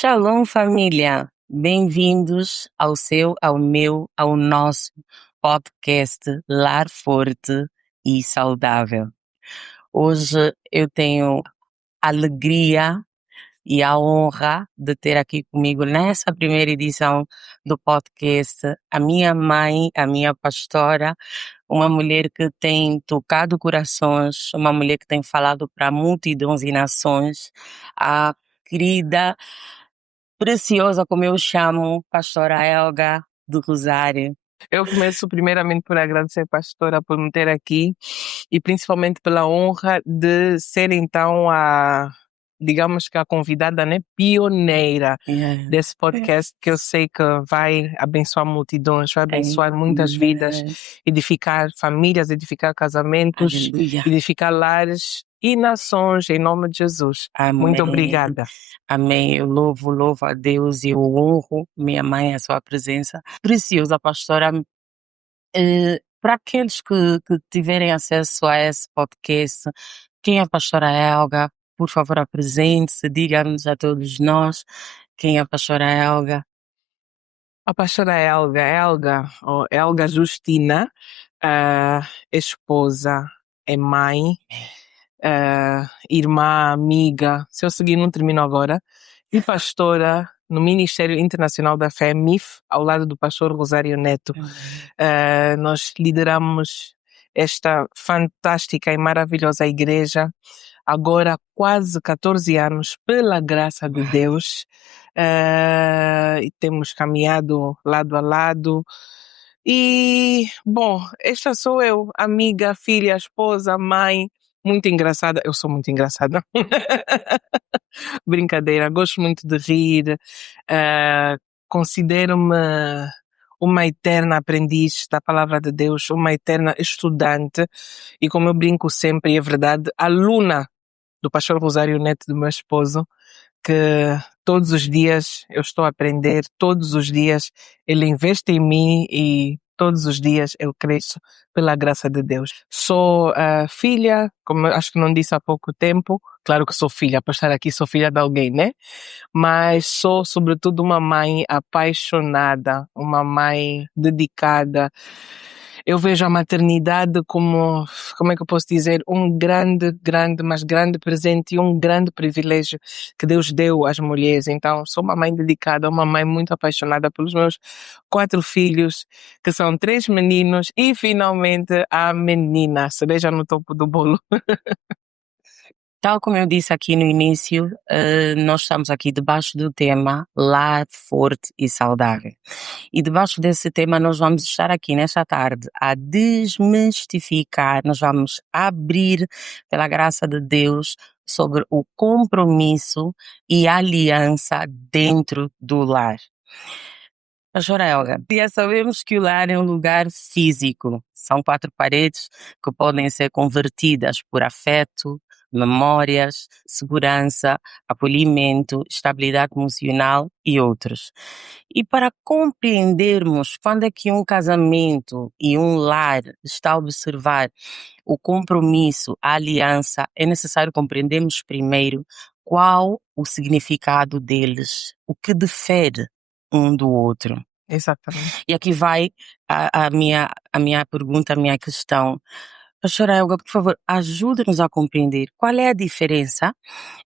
Shalom, família! Bem-vindos ao nosso podcast Lar Forte e Saudável. Hoje eu tenho a alegria e a honra de ter aqui comigo nessa primeira edição do podcast a minha mãe, a minha pastora, uma mulher que tem tocado corações, uma mulher que tem falado para multidões e nações, a querida, preciosa, como eu chamo, pastora Helga do Rosário. Eu começo primeiramente por agradecer a pastora por me ter aqui e principalmente pela honra de ser então digamos que a convidada, né, pioneira desse podcast, que eu sei que vai abençoar multidões, vai abençoar muitas vidas, edificar famílias, edificar casamentos, Aleluia. edificar lares e nações, em nome de Jesus. Amém. Muito obrigada. Amém. Eu louvo a Deus e eu honro minha mãe, a sua presença. Preciosa pastora, para aqueles que tiverem acesso a esse podcast, quem é a pastora Helga? Por favor, apresente-se, diga-nos a todos nós quem é a pastora Helga. A pastora Helga, ou Helga Justina, é esposa, é mãe, irmã, amiga, se eu seguir não termino agora, e pastora no Ministério Internacional da Fé, MIF, ao lado do pastor Rosário Neto. Nós lideramos esta fantástica e maravilhosa igreja agora há quase 14 anos, pela graça de Deus, e temos caminhado lado a lado. E, bom, esta sou eu, amiga, filha, esposa, mãe, muito engraçada. Eu sou muito engraçada. Brincadeira, gosto muito de rir, considero-me uma eterna aprendiz da palavra de Deus, uma eterna estudante e, como eu brinco sempre, é verdade, aluna do pastor Rosário Neto, do meu esposo, que todos os dias eu estou a aprender, todos os dias ele investe em mim e todos os dias eu cresço pela graça de Deus. Sou filha, como eu acho que não disse há pouco tempo, claro que sou filha, para estar aqui sou filha de alguém, né? Mas sou sobretudo uma mãe apaixonada, uma mãe dedicada. Eu vejo a maternidade como é que eu posso dizer, um grande, mas grande presente e um grande privilégio que Deus deu às mulheres. Então, sou uma mãe dedicada, uma mãe muito apaixonada pelos meus 4 filhos, que são 3 meninos e finalmente a menina, cereja no topo do bolo. Tal como eu disse aqui no início, nós estamos aqui debaixo do tema Lar Forte e Saudável. E debaixo desse tema nós vamos estar aqui nesta tarde a desmistificar, nós vamos abrir, pela graça de Deus, sobre o compromisso e aliança dentro do lar. Pastora Helga, já sabemos que o lar é um lugar físico. São 4 paredes que podem ser convertidas por afeto, memórias, segurança, acolhimento, estabilidade emocional e outros. E para compreendermos quando é que um casamento e um lar está a observar o compromisso, a aliança, é necessário compreendermos primeiro qual o significado deles, o que difere um do outro. Exatamente. E aqui vai a minha pergunta, a minha questão. Pastora Helga, por favor, ajude-nos a compreender qual é a diferença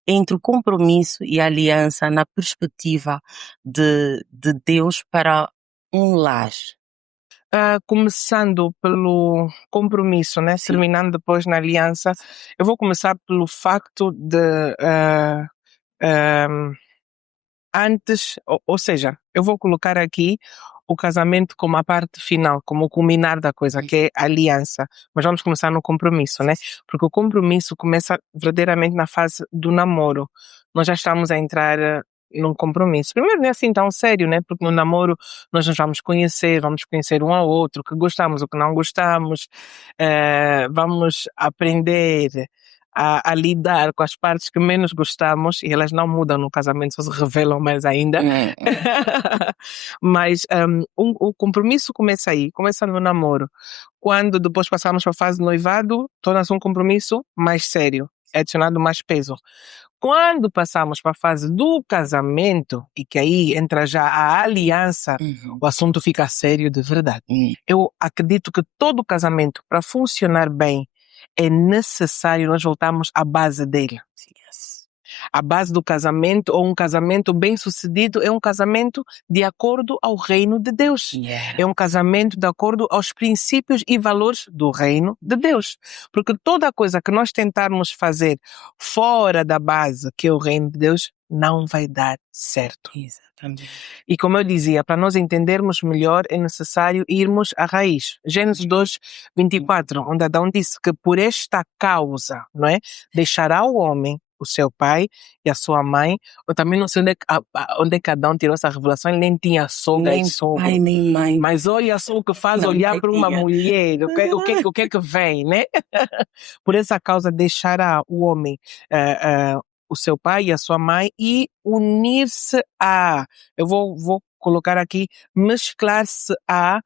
entre o compromisso e a aliança na perspectiva de Deus para um lar. Começando pelo compromisso, né? Terminando depois na aliança, eu vou começar pelo facto de antes, ou seja, eu vou colocar aqui o casamento como a parte final, como o culminar da coisa, que é a aliança. Mas vamos começar no compromisso, né? Porque o compromisso começa verdadeiramente na fase do namoro. Nós já estamos a entrar num compromisso. Primeiro não é assim tão sério, né? Porque no namoro nós nos vamos conhecer um ao outro, o que gostamos, o que não gostamos, vamos aprender a lidar com as partes que menos gostamos, e elas não mudam no casamento, só se revelam mais ainda. Mas o compromisso começa aí, começa no namoro. Quando depois passamos para a fase do noivado, torna-se um compromisso mais sério, é adicionado mais peso. quando passamos para a fase do casamento, e que aí entra já a aliança, o assunto fica sério de verdade. Eu acredito que todo casamento, para funcionar bem, é necessário nós voltarmos à base dele. Yes. A base do casamento, ou um casamento bem-sucedido, é um casamento de acordo ao reino de Deus. Yeah. É um casamento de acordo aos princípios e valores do reino de Deus. Porque toda coisa que nós tentarmos fazer fora da base, que é o reino de Deus, não vai dar certo. Exatamente. E como eu dizia, para nós entendermos melhor, é necessário irmos à raiz. Gênesis 2, 24, onde Adão disse que por esta causa, não é? Deixará o homem o seu pai e a sua mãe. Eu também não sei onde é que Adão tirou essa revelação, ele nem tinha sogra Nem e sogro. pai, nem mãe. Mas olha só o que faz Não olhar para uma tinha. mulher, o que é que vem, né? Por essa causa deixará o homem o seu pai e a sua mãe e unir-se a, eu vou colocar aqui, mesclar-se a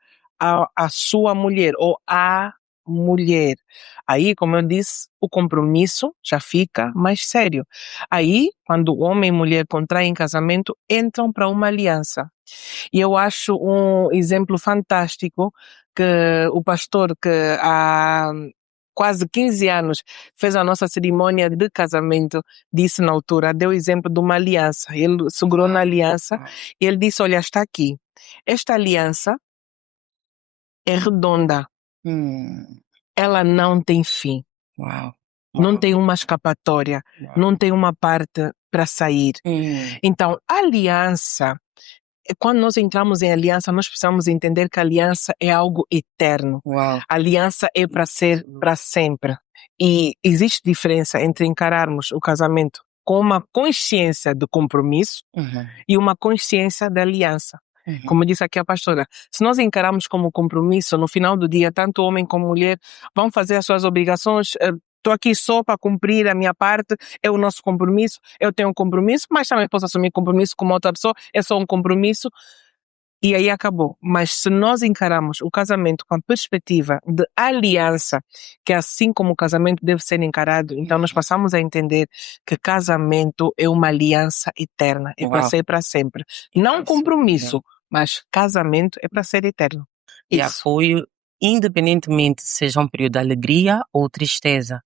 sua mulher ou a mulher. Aí, como eu disse, o compromisso já fica mais sério. Aí, quando homem e mulher contraem casamento, entram para uma aliança. E eu acho um exemplo fantástico que o pastor que há quase 15 anos fez a nossa cerimônia de casamento, disse na altura, deu exemplo de uma aliança. Ele segurou na aliança e ele disse, olha, está aqui. Esta aliança é redonda. Ela não tem fim. Uau. Não tem uma escapatória. Não tem uma parte para sair. Então, a aliança, quando nós entramos em aliança, nós precisamos entender que a aliança é algo eterno. Uau. A aliança é para ser para sempre. E existe diferença entre encararmos o casamento com uma consciência de compromisso e uma consciência de aliança. Como disse aqui a pastora, se nós encararmos como compromisso, no final do dia, tanto homem como mulher vão fazer as suas obrigações. Estou aqui só para cumprir a minha parte, é o nosso compromisso, eu tenho um compromisso, mas também posso assumir compromisso com outra pessoa, é só um compromisso. E aí acabou. Mas se nós encaramos o casamento com a perspectiva de aliança, que assim como o casamento deve ser encarado, então nós passamos a entender que casamento é uma aliança eterna, é para ser para sempre. Não compromisso, mas casamento é para ser eterno. E Isso. apoio, independentemente seja um período de alegria ou tristeza,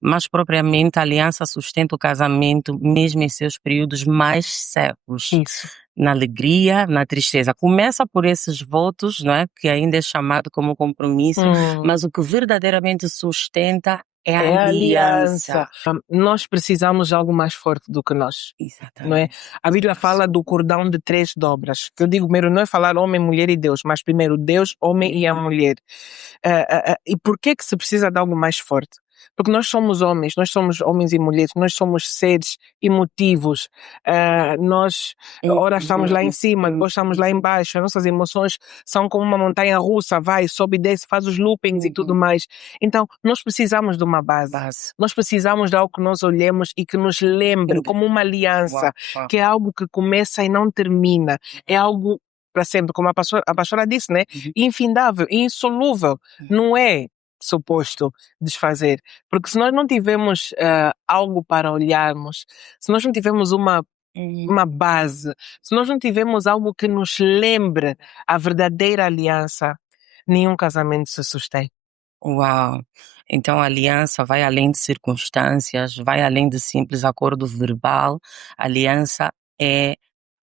mas propriamente a aliança sustenta o casamento mesmo em seus períodos mais secos. Isso. Na alegria, na tristeza. Começa por esses votos, não é? Que ainda é chamado como compromisso, mas o que verdadeiramente sustenta é a aliança. Nós precisamos de algo mais forte do que nós. Exatamente. Não é? A Bíblia fala do cordão de 3 dobras. Que eu digo primeiro, não é falar homem, mulher e Deus, mas primeiro Deus, homem e a mulher. E por que se precisa de algo mais forte? Porque nós somos homens e mulheres, nós somos seres emotivos. Nós, ora estamos lá em cima, depois estamos lá embaixo. As nossas emoções são como uma montanha russa, vai, sobe e desce, faz os loopings e tudo mais. Então, nós precisamos de uma base. Nós precisamos de algo que nós olhemos e que nos lembre, como uma aliança, que é algo que começa e não termina. É algo para sempre, como a pastora disse, né? Infindável, insolúvel. Não é suposto desfazer. Porque se nós não tivermos algo para olharmos, se nós não tivermos uma base, se nós não tivermos algo que nos lembre a verdadeira aliança, nenhum casamento se sustém. Uau! Então a aliança vai além de circunstâncias, vai além de simples acordo verbal. A aliança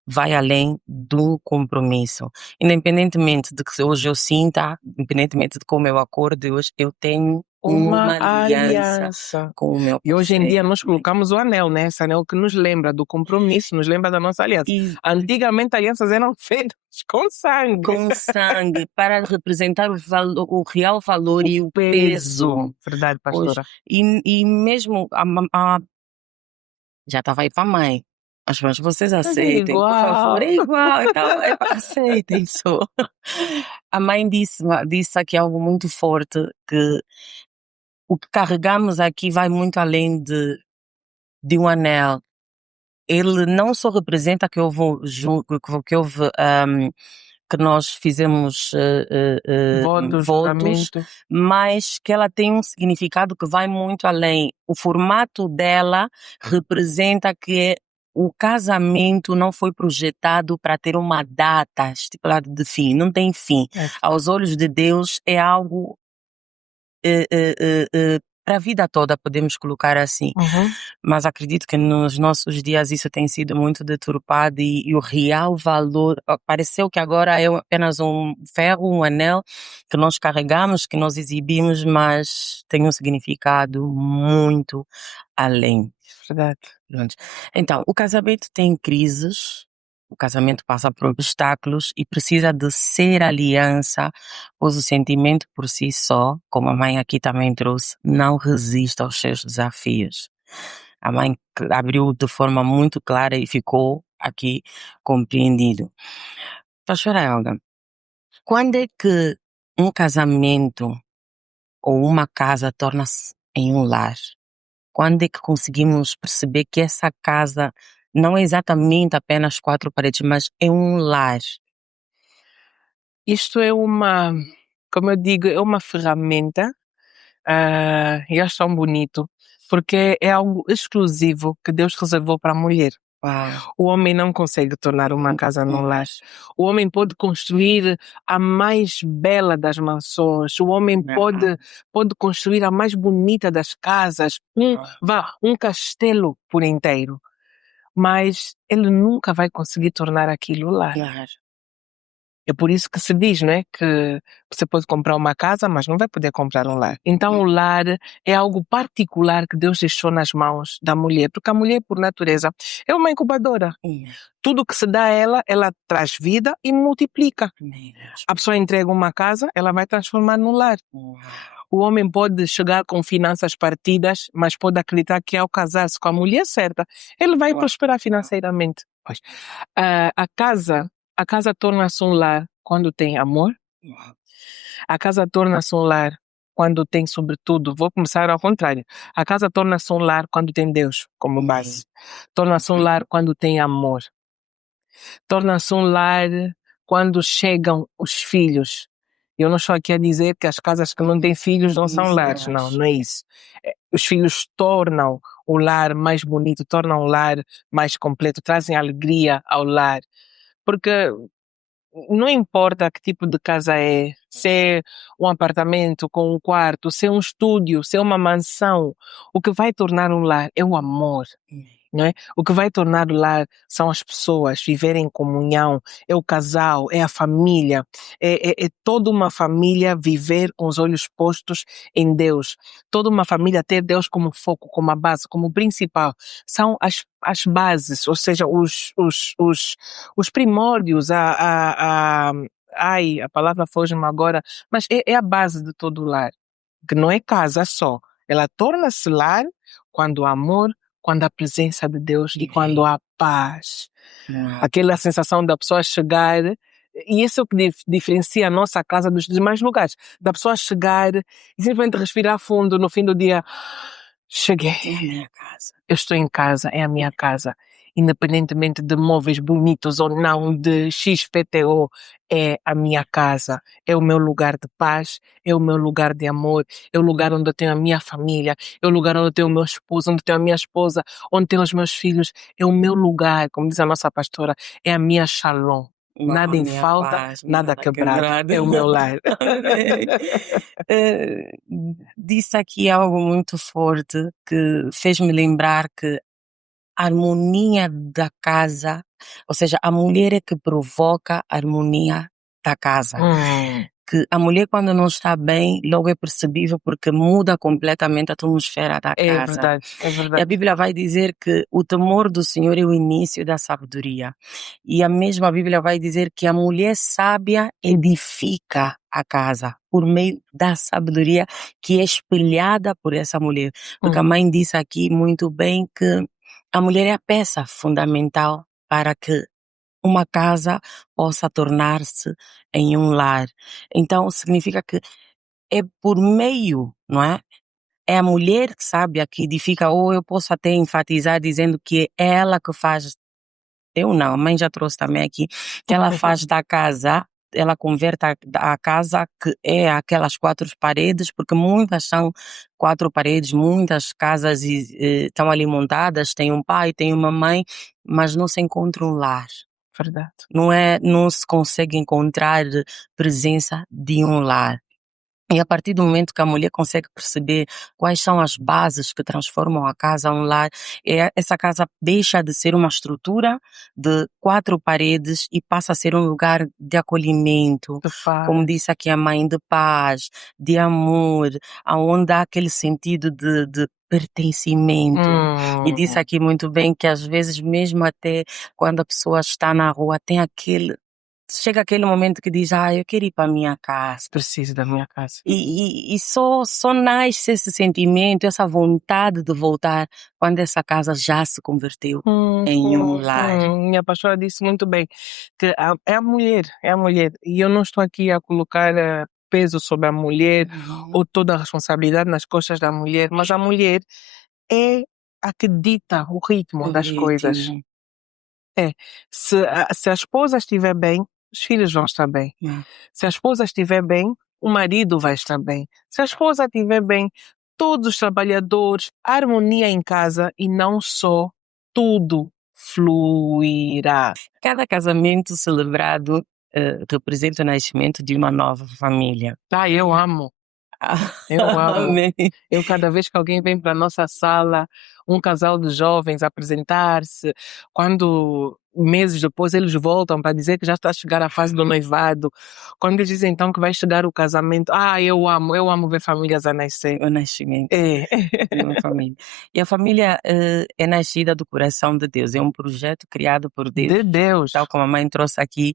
vai além do compromisso. Independentemente de que hoje eu sinta, independentemente de como eu acordo, hoje eu tenho uma aliança com o meu parceiro. E hoje em dia nós colocamos o anel, né? Esse anel que nos lembra do compromisso, nos lembra da nossa aliança. Antigamente alianças eram feitas com sangue. Com sangue, para representar o real valor e o peso. Verdade, pastora. E mesmo já estava aí para a mãe. Mas vocês aceitem, por favor. É igual, então aceitem isso. A mãe disse aqui algo muito forte, que o que carregamos aqui vai muito além de um anel. Ele não só representa que houve que nós fizemos Votos, votos, juramento. mas que ela tem um significado que vai muito além. O formato dela representa que o casamento não foi projetado para ter uma data estipulada de fim, não tem fim. É. Aos olhos de Deus é algo para a vida toda, podemos colocar assim. Uhum. Mas acredito que nos nossos dias isso tem sido muito deturpado e o real valor, pareceu que agora é apenas um ferro, um anel que nós carregamos, que nós exibimos, mas tem um significado muito além. Verdade. Pronto. Então, o casamento tem crises, o casamento passa por obstáculos e precisa de ser aliança, pois o sentimento por si só, como a mãe aqui também trouxe, não resiste aos seus desafios. A mãe abriu de forma muito clara e ficou aqui compreendido. Pastora Helga, quando é que um casamento ou uma casa torna-se em um lar? Quando é que conseguimos perceber que essa casa não é exatamente apenas 4 paredes, mas é um lar? Isto é uma, como eu digo, é uma ferramenta, e acho tão bonito, porque é algo exclusivo que Deus reservou para a mulher. Uau! O homem não consegue tornar uma casa num lar. O homem pode construir a mais bela das mansões. O homem pode construir a mais bonita das casas. Um castelo por inteiro. Mas ele nunca vai conseguir tornar aquilo lar. Claro. É por isso que se diz, não é? Que você pode comprar uma casa, mas não vai poder comprar um lar. Então o lar é algo particular que Deus deixou nas mãos da mulher, porque a mulher, por natureza, é uma incubadora. Tudo que se dá a ela, ela traz vida e multiplica. A pessoa entrega uma casa, ela vai transformar num lar. O homem pode chegar com finanças partidas, mas pode acreditar que ao casar-se com a mulher certa, ele vai prosperar financeiramente. Pois. A casa torna-se um lar quando tem amor. A casa torna-se um lar quando tem, sobretudo, vou começar ao contrário. A casa torna-se um lar quando tem Deus como base. Torna-se um lar quando tem amor. Torna-se um lar quando chegam os filhos. Eu não estou aqui a dizer que as casas que não têm filhos não são lares. Não, não é isso. Os filhos tornam o lar mais bonito, tornam o lar mais completo, trazem alegria ao lar. Porque não importa que tipo de casa é, se é um apartamento com um quarto, se é um estúdio, se é uma mansão, o que vai tornar um lar é o amor. Não é? O que vai tornar o lar são as pessoas viverem em comunhão, é o casal, é a família, é toda uma família viver com os olhos postos em Deus, toda uma família ter Deus como foco, como a base, como principal. São as bases, ou seja, os primórdios, a palavra foge-me agora, mas é a base de todo o lar, que não é casa só, ela torna-se lar quando o amor, quando a presença de Deus e quando há paz. Aquela sensação da pessoa chegar, e isso é o que diferencia a nossa casa dos demais lugares, da pessoa chegar e simplesmente respirar fundo no fim do dia. Cheguei. É a minha casa. Eu estou em casa, é a minha casa. Independentemente de móveis bonitos ou não, de XPTO, é a minha casa. É o meu lugar de paz, é o meu lugar de amor, é o lugar onde eu tenho a minha família, é o lugar onde eu tenho o meu esposo, onde eu tenho a minha esposa, onde tenho os meus filhos. É o meu lugar, como diz a nossa pastora, é a minha shalom. Nada em falta, Paz, nada quebrado. É o meu lar. Disse aqui algo muito forte que fez-me lembrar que a harmonia da casa, ou seja, a mulher é que provoca a harmonia da casa. Que a mulher, quando não está bem, logo é percebível porque muda completamente a atmosfera da É casa. verdade, é E a verdade. Bíblia vai dizer que o temor do Senhor é o início da sabedoria. E a mesma Bíblia vai dizer que a mulher sábia edifica a casa por meio da sabedoria que é espelhada por essa mulher. Porque a mãe disse aqui muito bem que a mulher é a peça fundamental para que uma casa possa tornar-se em um lar. Então, significa que é por meio, não é? É a mulher que sabe que edifica, ou eu posso até enfatizar dizendo que é ela que faz, eu não, a mãe já trouxe também aqui, que ela faz da casa ela converte a casa que é aquelas 4 paredes, porque muitas são 4 paredes, muitas casas estão ali montadas, tem um pai, tem uma mãe, mas não se encontra um lar. Verdade. Não se consegue encontrar presença de um lar. E a partir do momento que a mulher consegue perceber quais são as bases que transformam a casa a um lar, essa casa deixa de ser uma estrutura de 4 paredes e passa a ser um lugar de acolhimento, De como paz. disse aqui a mãe, de paz, de amor, aonde há aquele sentido de pertencimento. E disse aqui muito bem que às vezes mesmo até quando a pessoa está na rua chega aquele momento que diz, eu quero ir para a minha casa. Preciso da minha casa. E só nasce esse sentimento, essa vontade de voltar quando essa casa já se converteu em um lar. Minha pastora disse muito bem que é a mulher, e eu não estou aqui a colocar peso sobre a mulher ou toda a responsabilidade nas costas da mulher, mas a mulher é a que dita o ritmo das coisas. Se a esposa estiver bem, os filhos vão estar bem. Se a esposa estiver bem, o marido vai estar bem. Se a esposa estiver bem, todos os trabalhadores, a harmonia em casa e não só, tudo fluirá. Cada casamento celebrado representa o nascimento de uma nova família. Eu amo. Eu amo. Amém. Eu, cada vez que alguém vem para a nossa sala, um casal de jovens apresentar-se, quando meses depois eles voltam para dizer que já está a chegar a fase do noivado, quando eles dizem então que vai chegar o casamento, eu amo ver famílias a nascer. O nascimento É. de uma família. E a família é nascida do coração de Deus, é um projeto criado por Deus. De Deus. Tal como a mãe trouxe aqui,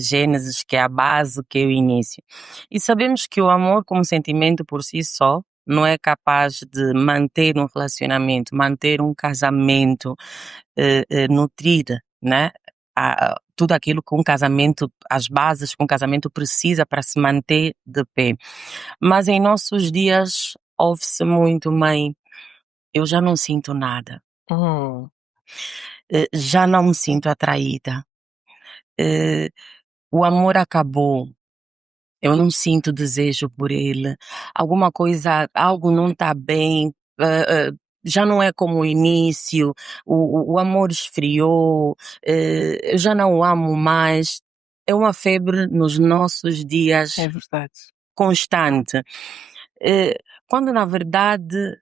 Gênesis, que é a base, que é o início. E sabemos que o amor como sentimento por si só não é capaz de manter um relacionamento, manter um casamento, nutrir, né? Tudo aquilo que um casamento, as bases que um casamento precisa para se manter de pé. Mas em nossos dias ouve-se muito, mãe, eu já não sinto nada. Já não me sinto atraída. O amor acabou. Eu não sinto desejo por ele. Alguma coisa, algo não está bem. Já não é como o início. O amor esfriou. Eu já não o amo mais. É uma febre nos nossos dias É verdade. constante. Quando na verdade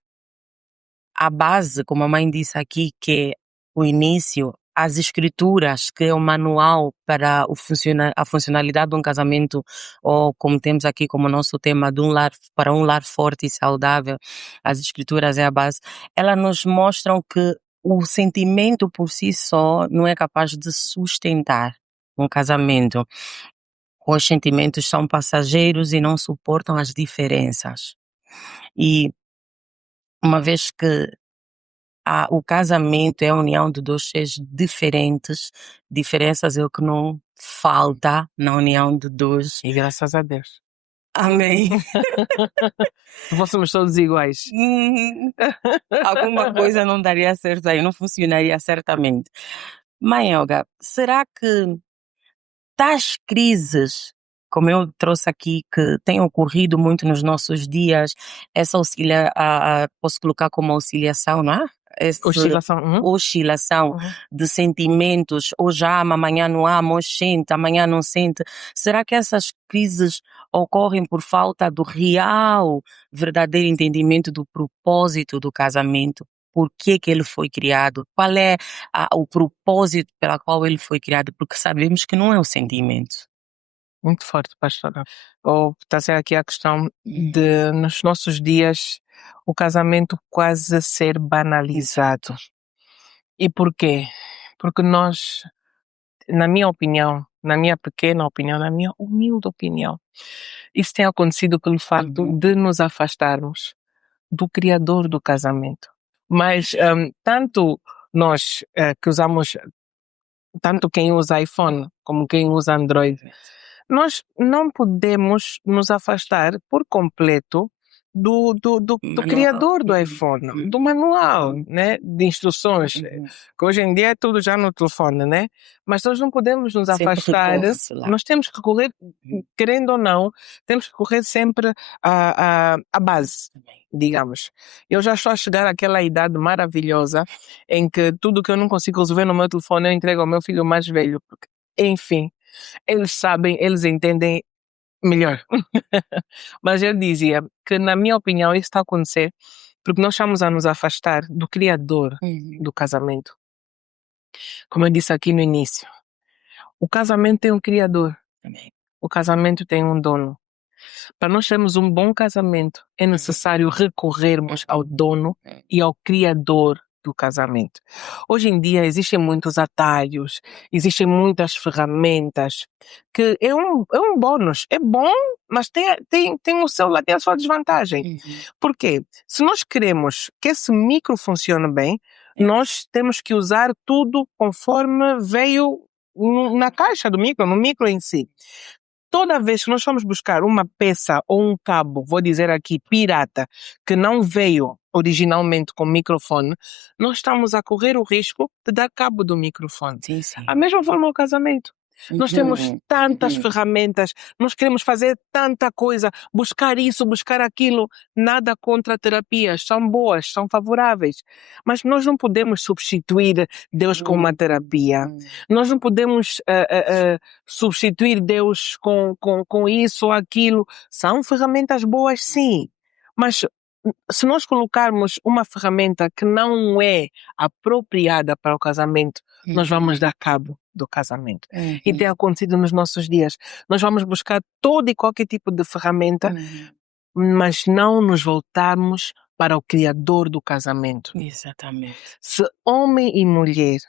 a base, como a mãe disse aqui, que é o início, as escrituras, que é o manual para a funcionalidade de um casamento, ou como temos aqui como nosso tema, para um lar forte e saudável, as escrituras é a base, elas nos mostram que o sentimento por si só não é capaz de sustentar um casamento. Os sentimentos são passageiros e não suportam as diferenças. E uma vez que o casamento é a união de 2 seres diferentes, diferenças é o que não falta na união de 2. E graças a Deus. Amém. Se fôssemos todos iguais. Alguma coisa não daria certo aí, não funcionaria certamente. Mãe Olga, será que tais crises, como eu trouxe aqui, que têm ocorrido muito nos nossos dias, essa posso colocar como auxiliação, não é? Oscilação. Oscilação de sentimentos, hoje ama, amanhã não ama, hoje sente, amanhã não sente. Será que essas crises ocorrem por falta do real, verdadeiro entendimento do propósito do casamento? Por que ele foi criado? Qual é o propósito pela qual ele foi criado? Porque sabemos que não é o sentimento. Muito forte, pastora. Está a ser aqui a questão de, nos nossos dias, o casamento quase ser banalizado. E porquê? Porque nós, na minha opinião, na minha pequena opinião, na minha humilde opinião, isso tem acontecido pelo facto de nos afastarmos do Criador do casamento. Mas tanto nós que usamos, tanto quem usa iPhone como quem usa Android, nós não podemos nos afastar por completo do Manual. criador do iPhone, do manual, né, de instruções, que hoje em dia é tudo já no telefone, né? Mas nós não podemos nos Sempre afastar, recorre-se lá. nós temos que correr, querendo ou não, temos que correr sempre à base, Também. digamos. Eu já estou a chegar àquela idade maravilhosa em que tudo que eu não consigo resolver no meu telefone eu entrego ao meu filho mais velho, porque, enfim, eles sabem, eles entendem melhor. Mas eu dizia que, na minha opinião, isso está a acontecer porque nós estamos a nos afastar do criador do casamento. Como eu disse aqui no início, o casamento tem um criador, Também. o casamento tem um dono. Para nós termos um bom casamento, é necessário recorrermos ao dono e ao criador do casamento. Hoje em dia existem muitos atalhos, existem muitas ferramentas, que é um bônus. É bom, mas tem o seu lado, tem a sua desvantagem. Por quê? Se nós queremos que esse micro funcione bem, nós temos que usar tudo conforme veio na caixa do micro, no micro em si. Toda vez que nós vamos buscar uma peça ou um cabo, vou dizer aqui, pirata, que não veio originalmente com microfone, nós estamos a correr o risco de dar cabo do microfone. Sim, sim. A mesma forma o casamento. Nós temos tantas ferramentas, nós queremos fazer tanta coisa, buscar isso, buscar aquilo, nada contra terapias, são boas, são favoráveis, mas nós não podemos substituir Deus com uma terapia, nós não podemos substituir Deus com isso ou aquilo, são ferramentas boas sim, mas se nós colocarmos uma ferramenta que não é apropriada para o casamento, nós vamos dar cabo do casamento. E tem acontecido nos nossos dias. Nós vamos buscar todo e qualquer tipo de ferramenta, mas não nos voltarmos para o Criador do casamento. Exatamente. Se homem e mulher,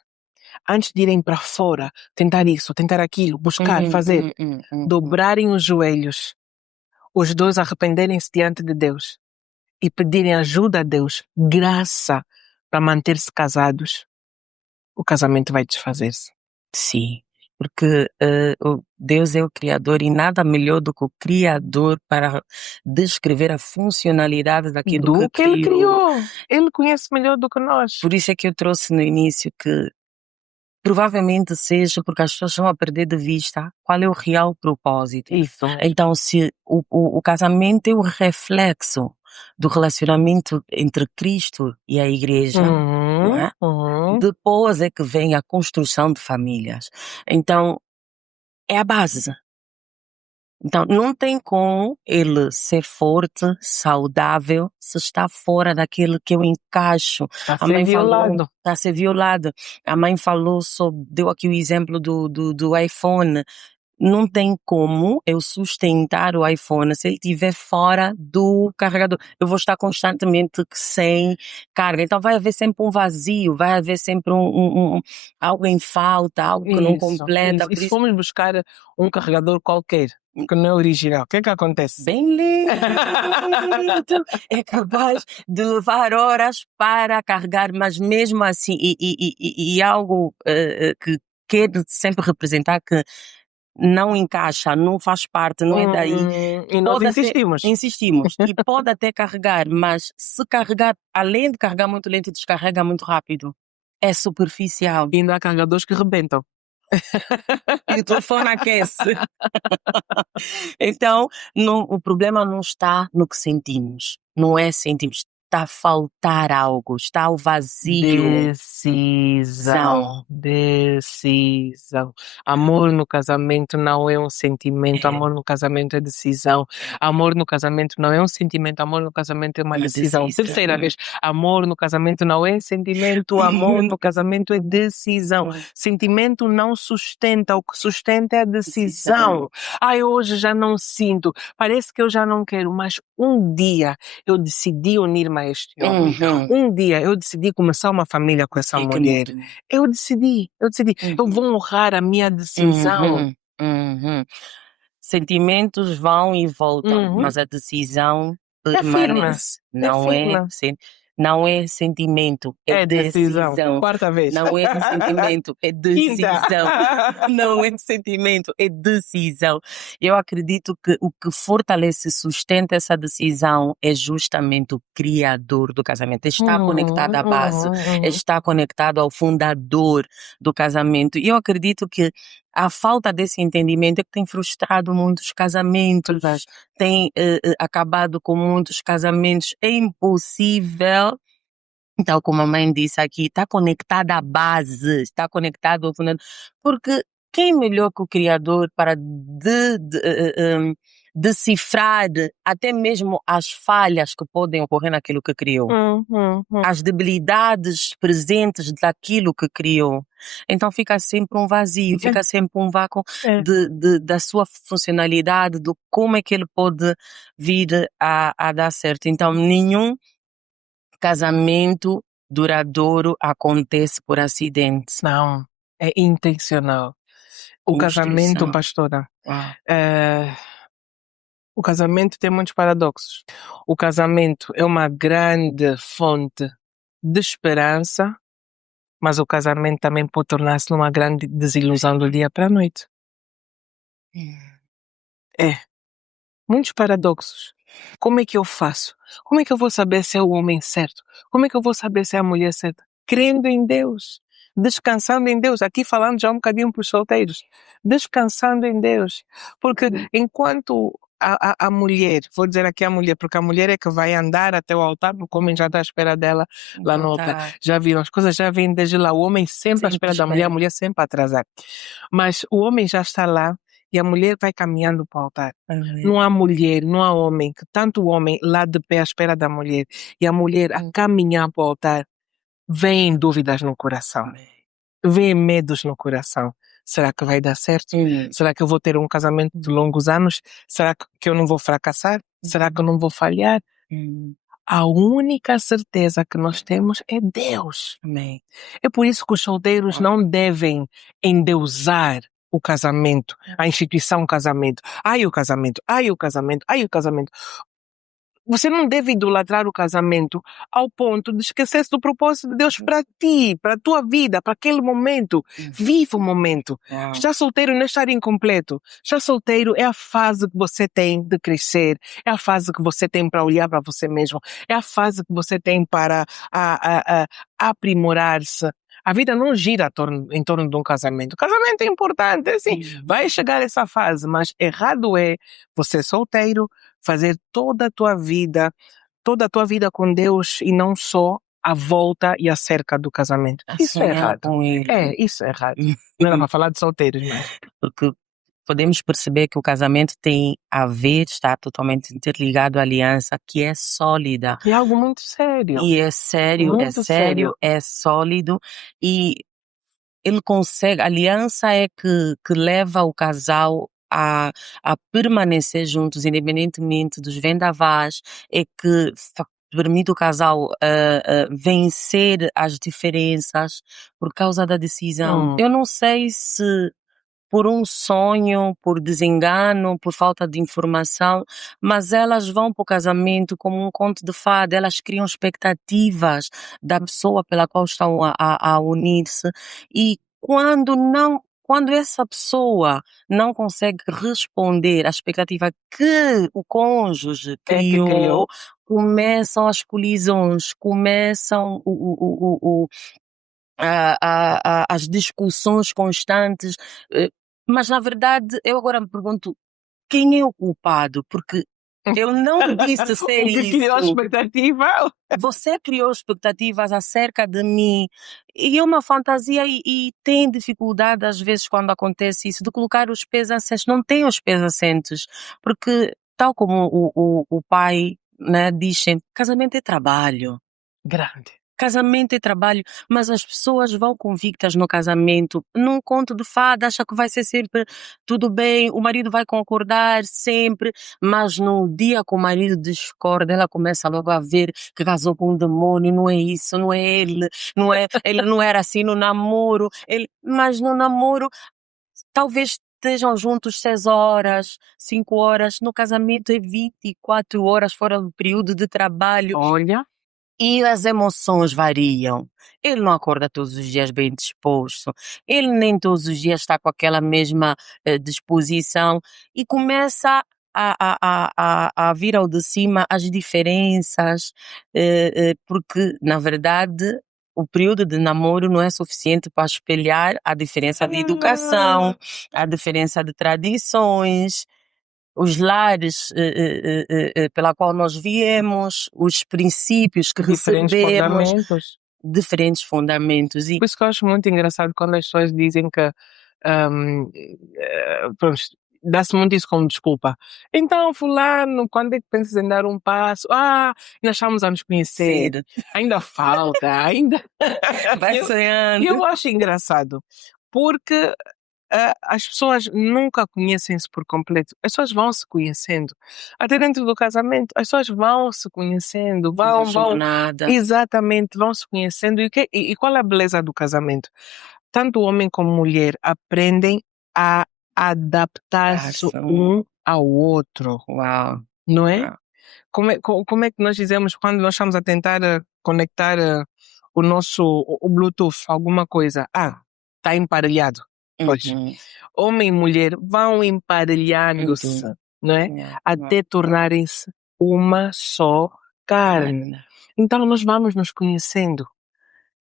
antes de irem para fora, tentar isso, tentar aquilo, buscar, fazer, dobrarem os joelhos, os dois arrependerem-se diante de Deus e pedirem ajuda a Deus, graça, para manter-se casados, o casamento vai desfazer-se. Sim, porque Deus é o Criador e nada melhor do que o Criador para descrever a funcionalidade daquilo Do que Ele criou. criou. Ele conhece melhor do que nós. Por isso é que eu trouxe no início que provavelmente seja porque as pessoas estão a perder de vista qual é o real propósito. Isso. Então, se o casamento é o reflexo do relacionamento entre Cristo e a igreja, não é? Depois é que vem a construção de famílias. Então, é a base. Então, não tem como ele ser forte, saudável, se está fora daquele que eu encaixo. Está a ser violado. Está a ser violado. A mãe falou sobre, deu aqui o exemplo do iPhone. Não tem como eu sustentar o iPhone se ele estiver fora do carregador. Eu vou estar constantemente sem carga. Então vai haver sempre um vazio, vai haver sempre algo em falta, algo que não completa. E se formos buscar um carregador qualquer, que não é original, o que é que acontece? Bem lento. É capaz de levar horas para carregar, mas mesmo assim, e algo que quer sempre representar que não encaixa, não faz parte, não é daí. E nós insistimos. Insistimos. E pode até carregar, mas se carregar, além de carregar muito lento, descarrega muito rápido. É superficial. E ainda há carregadores que rebentam. E o telefone aquece. Então, o problema não está no que sentimos. Não é sentimos. Está a faltar algo. Está o vazio. Decisão. Amor no casamento não é um sentimento. Amor no casamento é decisão. Amor no casamento não é um sentimento. Amor no casamento é uma decisão. Terceira vez. Amor no casamento não é sentimento. Amor no casamento é decisão. Sentimento não sustenta. O que sustenta é a decisão. Eu hoje já não sinto. Parece que eu já não quero. Mas um dia eu decidi unir-me a este homem. Um dia eu decidi começar uma família com essa mulher. Eu decidi. Eu vou honrar a minha decisão. Sentimentos vão e voltam, mas a decisão permanece. Não é? Não é sentimento, é É decisão. decisão. Quarta vez. Não é sentimento, é decisão. Quinta. Não é sentimento, é decisão. Eu acredito que o que fortalece e sustenta essa decisão é justamente o criador do casamento. Está conectado à base, está conectado ao fundador do casamento. E eu acredito que a falta desse entendimento é que tem frustrado muitos casamentos, Verdade. tem acabado com muitos casamentos. É impossível, tal como a mãe disse aqui, está conectada à base, está conectado ao fundador. Porque quem melhor que o Criador para decifrar até mesmo as falhas que podem ocorrer naquilo que criou? As debilidades presentes daquilo que criou. Então fica sempre um vazio, fica sempre um vácuo É. da sua funcionalidade, do como é que ele pode vir a dar certo. Então nenhum casamento duradouro acontece por acidente. Não, é intencional. O casamento, Construção. pastora, Ah, o casamento tem muitos paradoxos. O casamento é uma grande fonte de esperança, mas o casamento também pode tornar-se uma grande desilusão do dia para a noite. É, muitos paradoxos. Como é que eu faço? Como é que eu vou saber se é o homem certo? Como é que eu vou saber se é a mulher certa? Crendo em Deus, descansando em Deus. Aqui falando já um bocadinho para os solteiros. Descansando em Deus. Porque enquanto a mulher, vou dizer aqui a mulher, porque a mulher é que vai andar até o altar, porque o homem já está à espera dela lá no altar. Já viram, as coisas já vêm desde lá. O homem sempre à espera da mulher, a mulher sempre a atrasar. Mas o homem já está lá e a mulher vai caminhando para o altar. Não há mulher, não há homem, que tanto o homem lá de pé à espera da mulher e a mulher a caminhar para o altar, vêm dúvidas no coração, vêm medos no coração. Será que vai dar certo? Será que eu vou ter um casamento de longos anos? Será que eu não vou fracassar? Será que eu não vou falhar? A única certeza que nós temos é Deus. Amém. É por isso que os solteiros não devem endeusar o casamento, a instituição casamento. Ai, o casamento, ai, o casamento, ai, o casamento. Você não deve idolatrar o casamento ao ponto de esquecer-se do propósito de Deus para ti, para a tua vida, para aquele momento. Viva o momento. Estar solteiro não é estar incompleto. Estar solteiro é a fase que você tem de crescer, é a fase que você tem para olhar para você mesmo, é a fase que você tem para aprimorar-se. A vida não gira em torno de um casamento. O casamento é importante, assim, vai chegar essa fase, mas errado é você solteiro, fazer toda a tua vida com Deus e não só a volta e acerca do casamento. Isso é Sonhar errado. com ele. Isso é errado. Não era para falar de solteiros, mas... Porque podemos perceber que o casamento tem a ver, está totalmente interligado à aliança, que é sólida. É algo muito sério. E é sério, Muito sério. é sólido e ele consegue, a aliança é que leva o casal a permanecer juntos, independentemente dos vendavais, é que permite o casal vencer as diferenças por causa da decisão. Eu não sei se por um sonho, por desengano, por falta de informação, mas elas vão para o casamento como um conto de fada, elas criam expectativas da pessoa pela qual estão a unir-se e quando essa pessoa não consegue responder à expectativa que o cônjuge criou, começam as colisões, começam as discussões constantes, mas na verdade eu agora me pergunto, quem é o culpado? Porque eu não disse ser O que criou isso. expectativa? Você criou expectativas acerca de mim e é uma fantasia e tem dificuldade às vezes quando acontece isso de colocar os pés assentes. Não tem os pés assentes, porque tal como o pai, né, diz sempre, casamento é trabalho. Grande. Casamento é trabalho, mas as pessoas vão convictas no casamento, num conto de fada, acha que vai ser sempre tudo bem, o marido vai concordar sempre, mas no dia que o marido discorda, ela começa logo a ver que casou com um demônio, não é isso, não é ele, ele não era assim no namoro, mas no namoro talvez estejam juntos 6 horas, 5 horas, no casamento é 24 horas fora do período de trabalho. Olha. E as emoções variam. Ele não acorda todos os dias bem disposto, ele nem todos os dias está com aquela mesma disposição e começa a vir ao de cima as diferenças, porque, na verdade, o período de namoro não é suficiente para espelhar a diferença de educação, a diferença de tradições, os lares pela qual nós viemos, os princípios que Diferentes recebemos, fundamentos. diferentes fundamentos. E Por isso que eu acho muito engraçado quando as pessoas dizem que, pronto, dá-se muito isso como desculpa. Então, fulano, quando é que pensas em dar um passo? Ainda estamos a nos conhecer. cedo, Ainda falta, ainda... vai Eu, sonhando. eu acho engraçado, porque as pessoas nunca conhecem-se por completo. As pessoas vão se conhecendo. Até dentro do casamento, as pessoas vão se conhecendo, Uma vão, jornada, exatamente, vão se conhecendo. E qual é a beleza do casamento? Tanto homem como mulher aprendem a adaptar-se um ao outro, uau, não é? uau. Como é que nós dizemos quando nós estamos a tentar conectar o nosso o Bluetooth, alguma coisa? Está emparelhado. Pois. Uhum. Homem e mulher vão emparelhando-se, Tudo. não é? Yeah, Até tornarem-se uma só carne. carne. Então nós vamos nos conhecendo.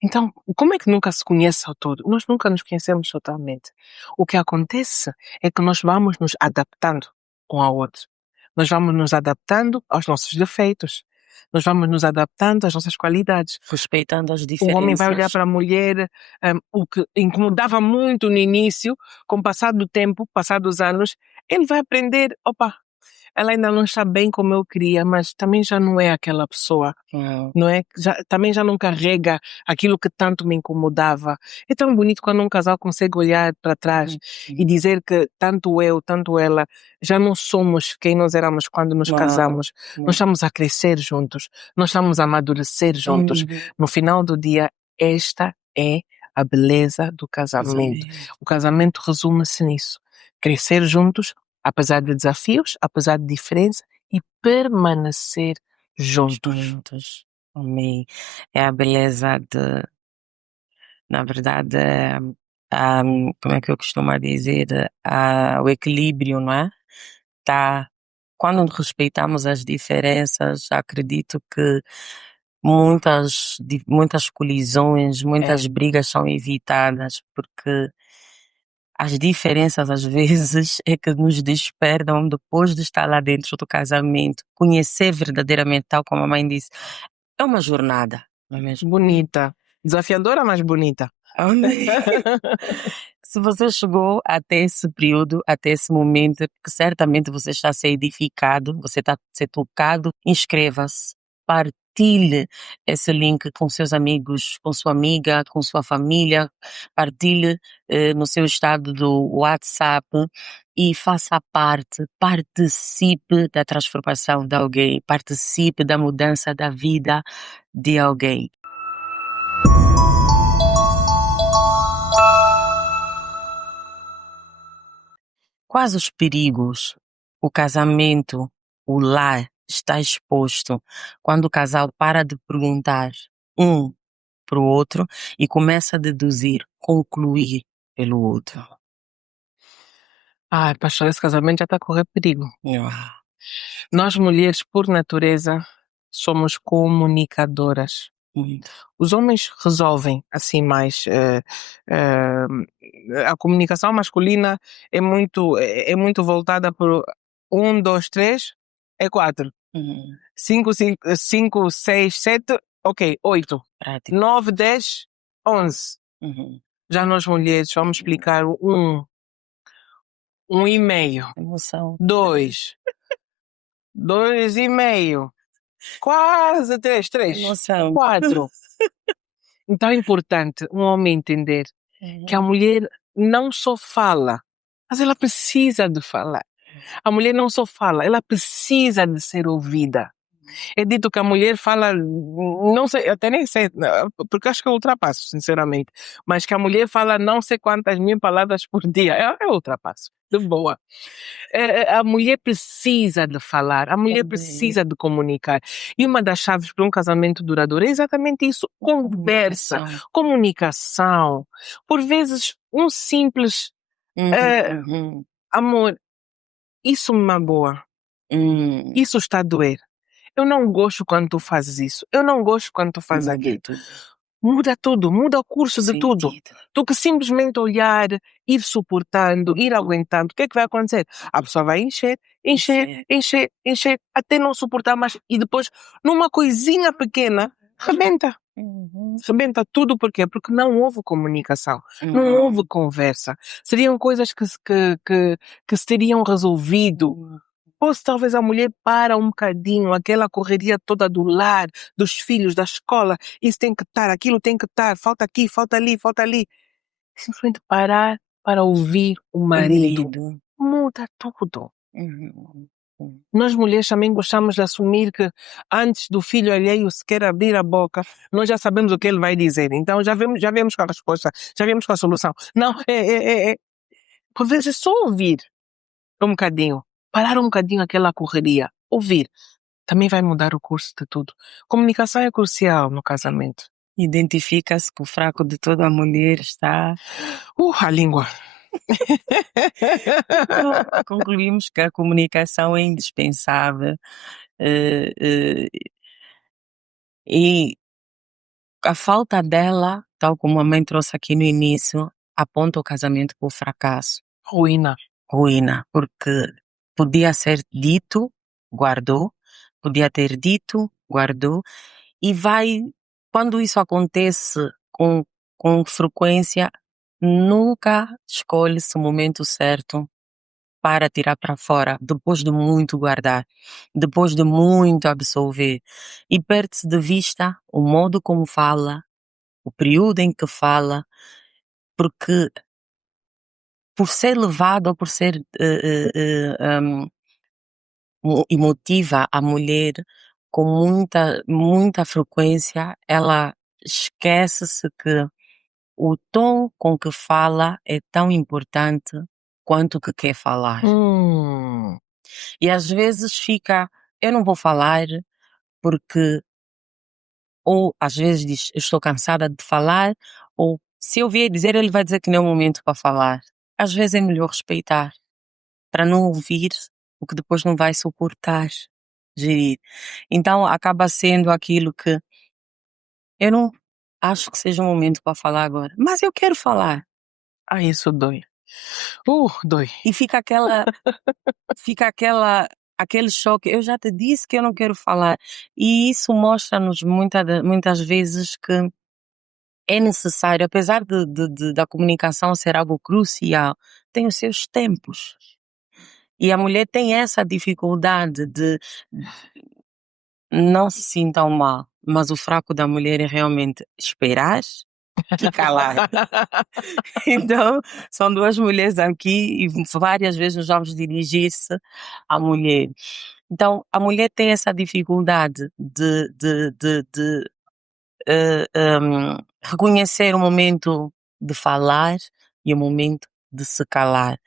Então, como é que nunca se conhece ao todo? Nós nunca nos conhecemos totalmente. O que acontece é que nós vamos nos adaptando um ao outro. Nós vamos nos adaptando aos nossos defeitos. Nós vamos nos adaptando às nossas qualidades. Respeitando as O homem vai olhar diferenças. para a mulher, o que incomodava muito no início, com o passar do tempo, passar dos anos, ele vai aprender, opa, ela ainda não está bem como eu queria, mas também já não é aquela pessoa, Uau. não é? Também já não carrega aquilo que tanto me incomodava. É tão bonito quando um casal consegue olhar para trás e dizer que tanto eu, tanto ela, já não somos quem nós éramos quando nos Uau. casamos. Nós estamos a crescer juntos, nós estamos a amadurecer juntos. Uhum. No final do dia, esta é a beleza do casamento. O casamento resume-se nisso. Crescer juntos, apesar de desafios, apesar de diferença, e permanecer juntos. Juntos. Amém. É a beleza de, na verdade, como é que eu costumo dizer, o equilíbrio, não é? Tá, quando respeitamos as diferenças, acredito que muitas colisões, muitas brigas são evitadas, porque as diferenças às vezes é que nos despertam depois de estar lá dentro do casamento. Conhecer verdadeiramente, tal como a mãe disse, é uma jornada, não é mesmo? Bonita. Desafiadora, mas bonita. Amém. Se você chegou até esse período, até esse momento, que certamente você está a ser edificado, você está a ser tocado, inscreva-se, partilhe esse link com seus amigos, com sua amiga, com sua família, partilhe no seu estado do WhatsApp e faça parte, participe da transformação de alguém, participe da mudança da vida de alguém. Quais os perigos? O casamento, o lar está exposto quando o casal para de perguntar um para o outro e começa a deduzir, concluir pelo outro. Pastor, esse casamento já está a correr perigo. Ah, Nós mulheres, por natureza, somos comunicadoras. muito. Os homens resolvem assim mais. A comunicação masculina é muito voltada por 1, 2, 3, é 4. Uhum. 5, 6, 7, ok, 8. Prático. 9, 10, 11. Uhum. Já nós mulheres vamos explicar o 1 e meio, Emoção. 2, 2 e meio, quase 3, Emoção. 4. Então é importante um homem entender que a mulher não só fala, mas ela precisa de falar. A mulher não só fala, ela precisa de ser ouvida. É dito que a mulher fala, não sei, até nem sei, porque acho que é ultrapasso, sinceramente. Mas que a mulher fala não sei quantas mil palavras por dia. É ultrapasso, de boa. A mulher precisa de falar, a mulher Também. precisa de comunicar. E uma das chaves para um casamento duradouro é exatamente isso: conversa, comunicação. Por vezes, um simples Uhum. amor, isso me magoa, Hum. isso está a doer. Eu não gosto quando tu fazes isso. Eu não gosto quando tu fazes Muda aquilo. tudo. Muda tudo, muda o curso de tudo. Sentido. Do que simplesmente olhar, ir suportando, ir aguentando. O que é que vai acontecer? A pessoa vai encher, encher, Encher. encher, encher, até não suportar mais. E depois, numa coisinha pequena, rebenta. Uhum. Rebenta tudo. Por quê? Porque não houve comunicação. Não Uhum. houve conversa. Seriam coisas que se teriam resolvido. Ou se talvez a mulher para um bocadinho, aquela correria toda do lar, dos filhos, da escola, isso tem que estar, aquilo tem que estar, falta aqui, falta ali, falta ali. Simplesmente parar para ouvir o O marido. marido. Muda tudo. Uhum. Nós mulheres também gostamos de assumir que antes do filho alheio sequer abrir a boca, nós já sabemos o que ele vai dizer. Então já vemos com a resposta, já vemos com a solução. Não, por vezes é só ouvir um bocadinho, parar um bocadinho aquela correria, ouvir. Também vai mudar o curso de tudo. Comunicação é crucial no casamento. Identifica-se que o fraco de toda mulher está. A língua. Então, concluímos que a comunicação é indispensável, e a falta dela, tal como a mãe trouxe aqui no início, aponta o casamento para o fracasso, Ruína. ruína, porque podia ser dito, guardou, podia ter dito, guardou, e vai, quando isso acontece com frequência, nunca escolhe-se o momento certo para tirar para fora, depois de muito guardar, depois de muito absorver, e perde-se de vista o modo como fala, o período em que fala, porque por ser levado ou por ser emotiva a mulher, com muita frequência, ela esquece-se que o tom com que fala é tão importante quanto o que quer falar. Hum. E às vezes fica, eu não vou falar porque, ou às vezes diz, eu estou cansada de falar, ou se eu vier dizer, ele vai dizer que não é o momento para falar. Às vezes é melhor respeitar, para não ouvir o que depois não vai suportar gerir. Então acaba sendo aquilo que eu não acho que seja o momento para falar agora, mas eu quero falar. Isso dói. Dói. E fica aquele choque. Eu já te disse que eu não quero falar. E isso mostra-nos muitas vezes que é necessário, apesar da comunicação ser algo crucial, tem os seus tempos. E a mulher tem essa dificuldade de não se sintam mal, mas o fraco da mulher é realmente esperar e calar. Então, são duas mulheres aqui e várias vezes nós vamos dirigir-se à mulher. Então, a mulher tem essa dificuldade de reconhecer o momento de falar e o momento de se calar.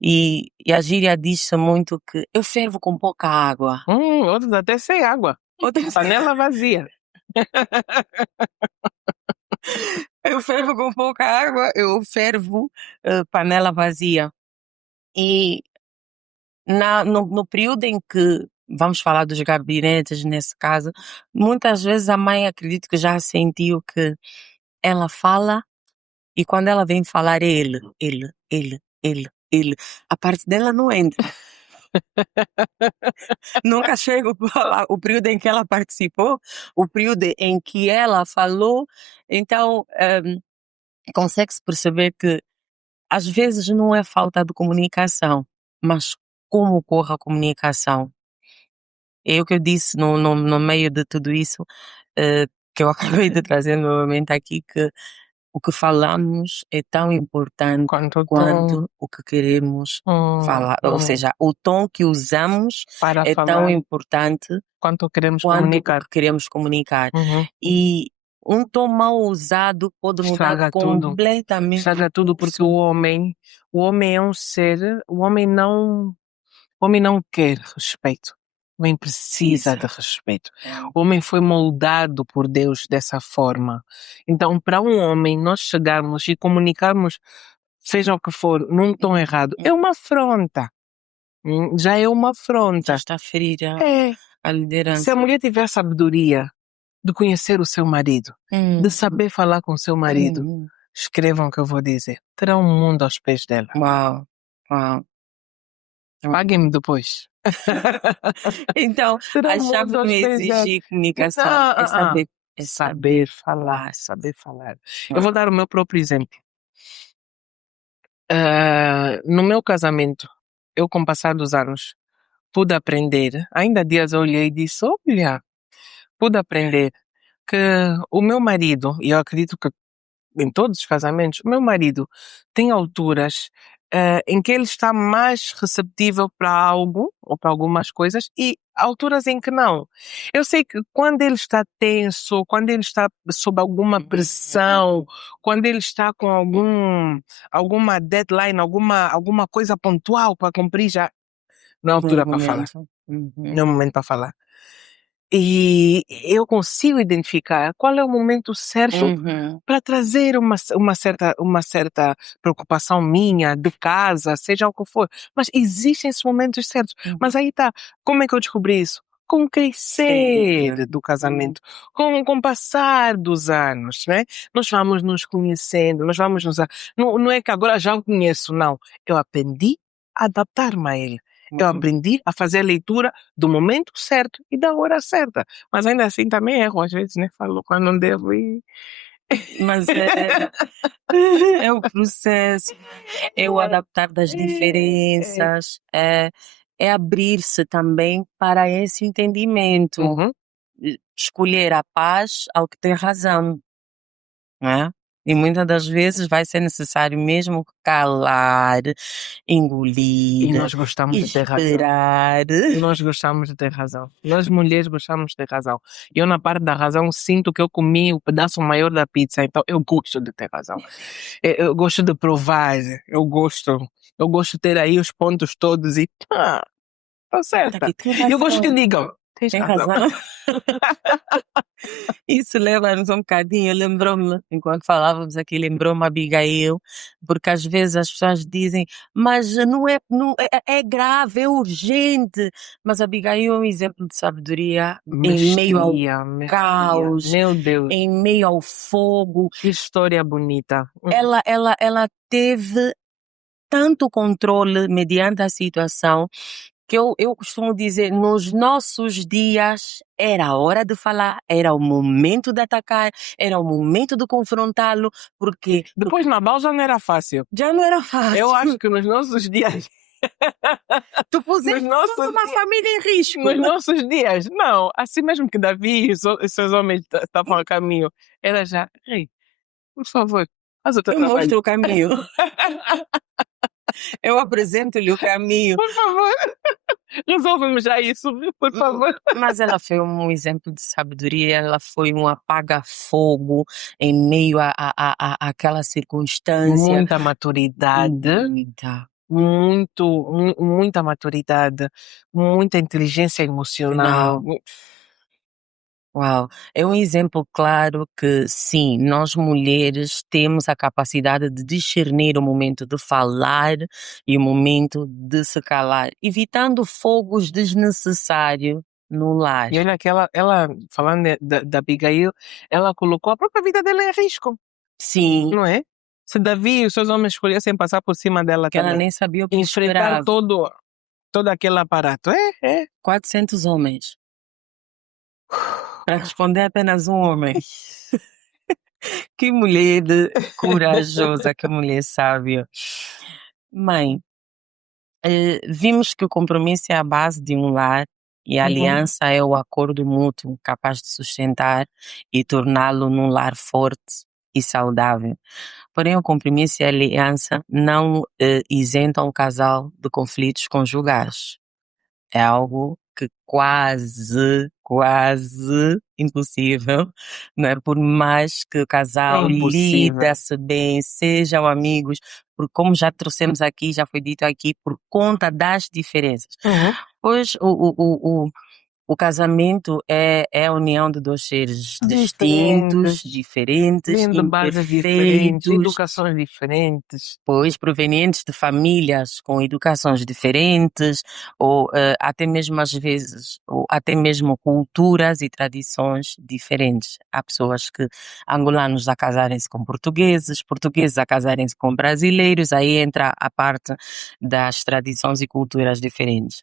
E a gíria diz-se muito que eu fervo com pouca água. Outros até sem água. Outras, Panela vazia. eu fervo com pouca água, eu fervo panela vazia. E no período em que vamos falar dos gabinetes, nesse caso, muitas vezes a mãe acredito que já sentiu que ela fala e quando ela vem falar é ele. A parte dela não entra. Nunca chega o período em que ela participou, o período em que ela falou. Então, consegue-se perceber que às vezes não é falta de comunicação, mas como ocorre a comunicação. É o que eu disse no meio de tudo isso, que eu acabei de trazer novamente aqui, que o que falamos é tão importante Quanto tom quanto o que queremos falar. Ou seja, o tom que usamos para é tão falar, importante quanto queremos quanto o comunicar. que queremos comunicar. Uhum. E um tom mal usado pode mudar Estraga tudo. completamente. Estraga tudo porque o homem é um ser, o homem não quer respeito. O homem precisa de respeito. O homem foi moldado por Deus dessa forma. Então, para um homem, nós chegarmos e comunicarmos, seja o que for, num tom errado, é uma afronta. Já é uma Já afronta. está a ferir É. a Se liderança. a mulher tiver sabedoria de conhecer o seu marido, de saber falar com o seu marido, escrevam o que eu vou dizer. Terá um mundo aos pés dela. Uau, uau. Paguem-me depois. Então, Terá a um chave mundo não aos é pés dela. exigir comunicação, Ah, é ah, ah. saber Saber falar, saber falar. Eu vou dar o meu próprio exemplo. No meu casamento, eu com o passar dos anos, pude aprender, ainda há dias eu olhei e disse, olha, pude aprender que o meu marido, e eu acredito que em todos os casamentos, o meu marido tem alturas em que ele está mais receptível para algo ou para algumas coisas e alturas em que não. Eu sei que quando ele está tenso, quando ele está sob alguma pressão, quando ele está com alguma deadline, alguma coisa pontual para cumprir, já não é altura para falar. Não é o momento para falar. E eu consigo identificar qual é o momento certo para trazer uma certa preocupação minha, de casa, seja o que for. Mas existem esses momentos certos. Mas aí tá, como é que eu descobri isso? Com o crescer do casamento, com o passar dos anos, né? Nós vamos nos conhecendo, nós vamos nos... Não é que agora já o conheço, não. Eu aprendi a adaptar-me a ele. Eu aprendi a fazer a leitura do momento certo e da hora certa. Mas ainda assim também erro, às vezes, né? Falo quando não devo e... Mas é o processo, é o adaptar das diferenças, é abrir-se também para esse entendimento, Uhum. escolher a paz ao que tem razão, não é? E muitas das vezes vai ser necessário mesmo calar, engolir, E nós gostamos de ter razão. esperar. Nós gostamos de ter razão. Nós mulheres gostamos de ter razão. Eu na parte da razão sinto que eu comi o pedaço maior da pizza, então eu gosto de ter razão. Eu gosto de provar, eu gosto de ter aí os pontos todos e tá certa. Tem E eu gosto que razão. digam, tens Tem razão. razão. Isso leva-nos um bocadinho, lembrou-me, enquanto falávamos aqui, lembrou-me Abigail, porque às vezes as pessoas dizem, mas não é grave, é urgente. Mas Abigail é um exemplo de sabedoria em meio ao Mestria. caos, Meu Deus, em meio ao fogo. que história bonita. Ela teve tanto controle mediante a situação que eu costumo dizer, nos nossos dias era a hora de falar, era o momento de atacar, era o momento de confrontá-lo, porque Depois Nabal já não era fácil. já não era fácil. Eu acho que nos nossos dias... Tu puseste toda uma família em risco. Nos nossos dias, não. Assim mesmo que Davi e os seus homens estavam a caminho, era já, ei, por favor, faz o teu Eu trabalho. mostro o caminho. Eu apresento-lhe o caminho. Por favor, resolve-me já isso, por favor. Mas ela foi um exemplo de sabedoria, ela foi um apaga-fogo em meio àquela circunstância. Muita maturidade. Muita maturidade, muita inteligência emocional. Uau, é um exemplo claro que sim, nós mulheres temos a capacidade de discernir o momento de falar e o momento de se calar, evitando fogos desnecessários no lar. E olha que ela falando da Abigail, ela colocou a própria vida dela em risco, Sim, não é? Se Davi e os seus homens escolhessem passar por cima dela que ela também, nem sabia o que enfrentar esperava. todo aquele aparato. 400 homens. Para responder apenas um homem. Que mulher corajosa, que mulher sábia. Mãe, vimos que o compromisso é a base de um lar e a aliança é o acordo mútuo capaz de sustentar e torná-lo num lar forte e saudável. Porém, o compromisso e a aliança não isentam o casal de conflitos conjugais. É algo que quase impossível, não é? Por mais que o É casal impossível. lida-se bem, sejam amigos, porque como já trouxemos aqui, já foi dito aqui, por conta das diferenças. Uhum. Pois o casamento é a união de dois seres distintos, diferentes, Vêm de bases diferentes, imperfeitos, educações diferentes. pois provenientes de famílias com educações diferentes, ou até mesmo às vezes, ou até mesmo culturas e tradições diferentes. Há pessoas que, angolanos a casarem-se com portugueses, portugueses a casarem-se com brasileiros, aí entra a parte das tradições e culturas diferentes.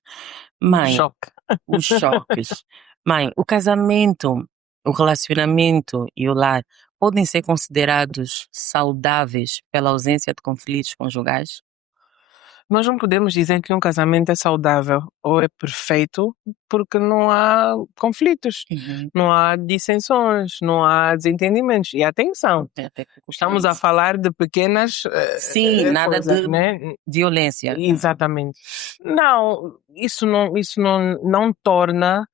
Mãe, Choque. os choques. Mãe, o casamento, o relacionamento e o lar podem ser considerados saudáveis pela ausência de conflitos conjugais? Nós não podemos dizer que um casamento é saudável ou é perfeito porque não há conflitos, Uhum. não há dissensões, não há desentendimentos. E atenção, É até estamos a preocupante. falar de pequenas Sim, nada coisas, de né? violência. Exatamente. Não, isso não torna,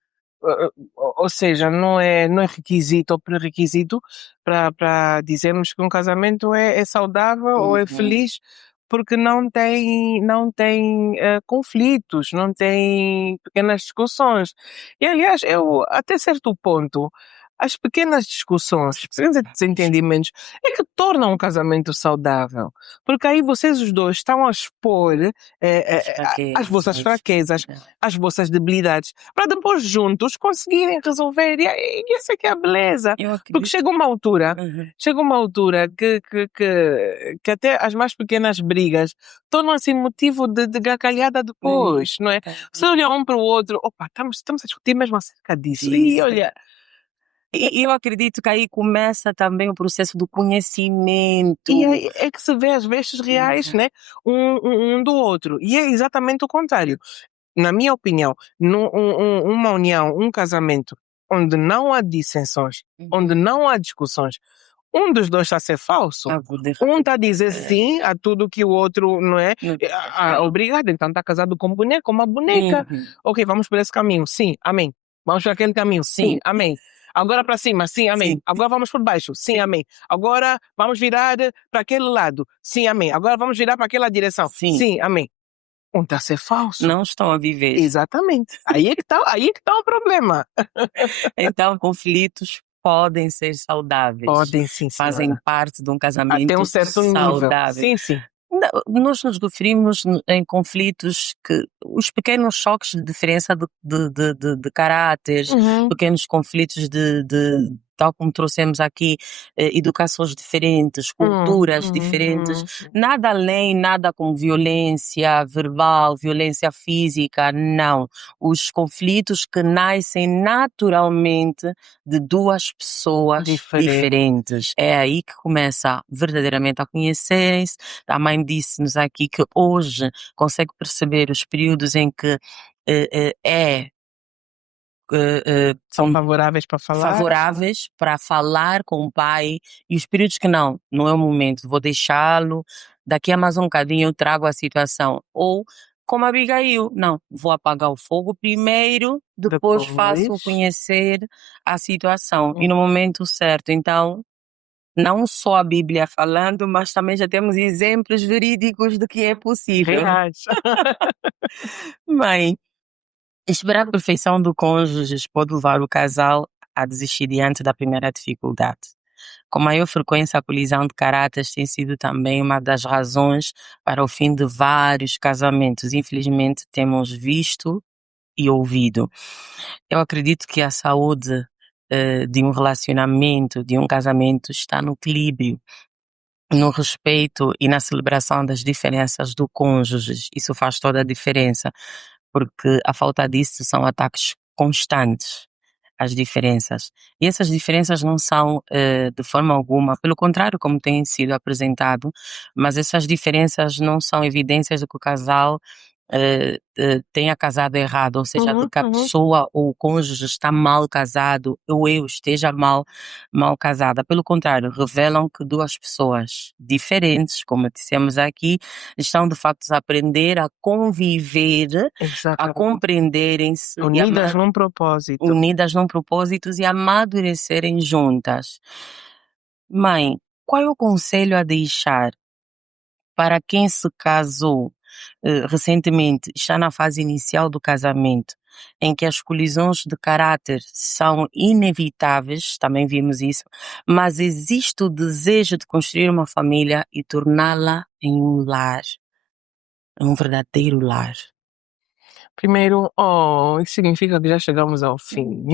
ou seja, não é requisito ou pré-requisito para dizermos que um casamento é saudável ou é Uhum. feliz, porque não tem conflitos, não tem pequenas discussões. E aliás, eu até certo ponto, as pequenas discussões, pequenos desentendimentos, é que tornam um casamento saudável. Porque aí vocês os dois estão a expor As as vossas fraquezas. fraquezas, as vossas debilidades, para depois juntos conseguirem resolver. E essa é que é a beleza. Eu Porque acredito. Uhum. chega uma altura que até as mais pequenas brigas tornam-se motivo de gargalhada Uhum. depois, não é? Tá. Você olha um para o outro, opa, estamos a discutir mesmo acerca disso. E Disso. olha, E eu acredito que aí começa também o processo do e conhecimento. aí é que se vê as vestes reais, Exato. né, um do outro. E é exatamente o contrário. Na minha opinião, uma união, um casamento onde não há dissensões, onde Uhum. não há discussões, um dos dois está a ser falso. Algo de Um está a dizer sim a tudo que o outro não é. não quer falar. Obrigado, então está casado com boneca, com uma boneca. Uhum. Ok, vamos por esse caminho. Sim, amém. Vamos por aquele caminho. Sim, Sim, amém. Agora para cima, sim, amém. sim, Agora vamos por baixo, sim, amém. Agora vamos virar para aquele lado, sim, amém. Agora vamos virar para aquela direção, sim. sim, amém. Um está a ser falso. Não estão a viver. Exatamente. Aí é que tá o problema. Então, conflitos podem ser saudáveis, Podem sim, fazem senhora. parte de um Até um casamento certo nível. saudável. Sim, sim. Nós nos referimos em conflitos que os pequenos choques de diferença de caráteres, Uhum. pequenos conflitos tal como trouxemos aqui, educações diferentes, culturas diferentes, Uhum. nada além, nada como violência verbal, violência física, não. Os conflitos que nascem naturalmente de duas pessoas Diferente. diferentes. É aí que começa verdadeiramente a conhecerem-se. A mãe disse-nos aqui que hoje consegue perceber os períodos em que é São favoráveis para falar. favoráveis para falar com o pai e os períodos que não é o momento, vou deixá-lo, daqui a mais um bocadinho eu trago a situação. Ou, como a Abigail, não, vou apagar o fogo primeiro, depois faço Depois. conhecer a situação e no momento certo. Então, não só a Bíblia falando, mas também já temos exemplos verídicos de que é possível. Reais. Mãe, esperar a perfeição do cônjuge pode levar o casal a desistir diante da primeira dificuldade. Com maior frequência, a colisão de caráteres tem sido também uma das razões para o fim de vários casamentos. Infelizmente, temos visto e ouvido. Eu acredito que a saúde de um relacionamento, de um casamento, está no equilíbrio, no respeito e na celebração das diferenças do cônjuge. Isso faz toda a diferença, porque a falta disso são ataques constantes às diferenças. E essas diferenças não são de forma alguma, pelo contrário, como tem sido apresentado, mas essas diferenças não são evidências de que o casal tenha casado errado, ou seja, de que a Uhum. pessoa ou o cônjuge está mal casado, ou eu esteja mal casada. Pelo contrário, revelam que duas pessoas diferentes, como dissemos aqui, estão de facto a aprender a conviver, a Exatamente. compreenderem-se Unidas num propósito. unidas num propósito e amadurecerem juntas. Mãe, qual é o conselho a deixar para quem se casou recentemente, está na fase inicial do casamento, em que as colisões de caráter são inevitáveis, também vimos isso, mas existe o desejo de construir uma família e torná-la em um lar, um verdadeiro lar? Primeiro, isso significa que já chegamos ao fim.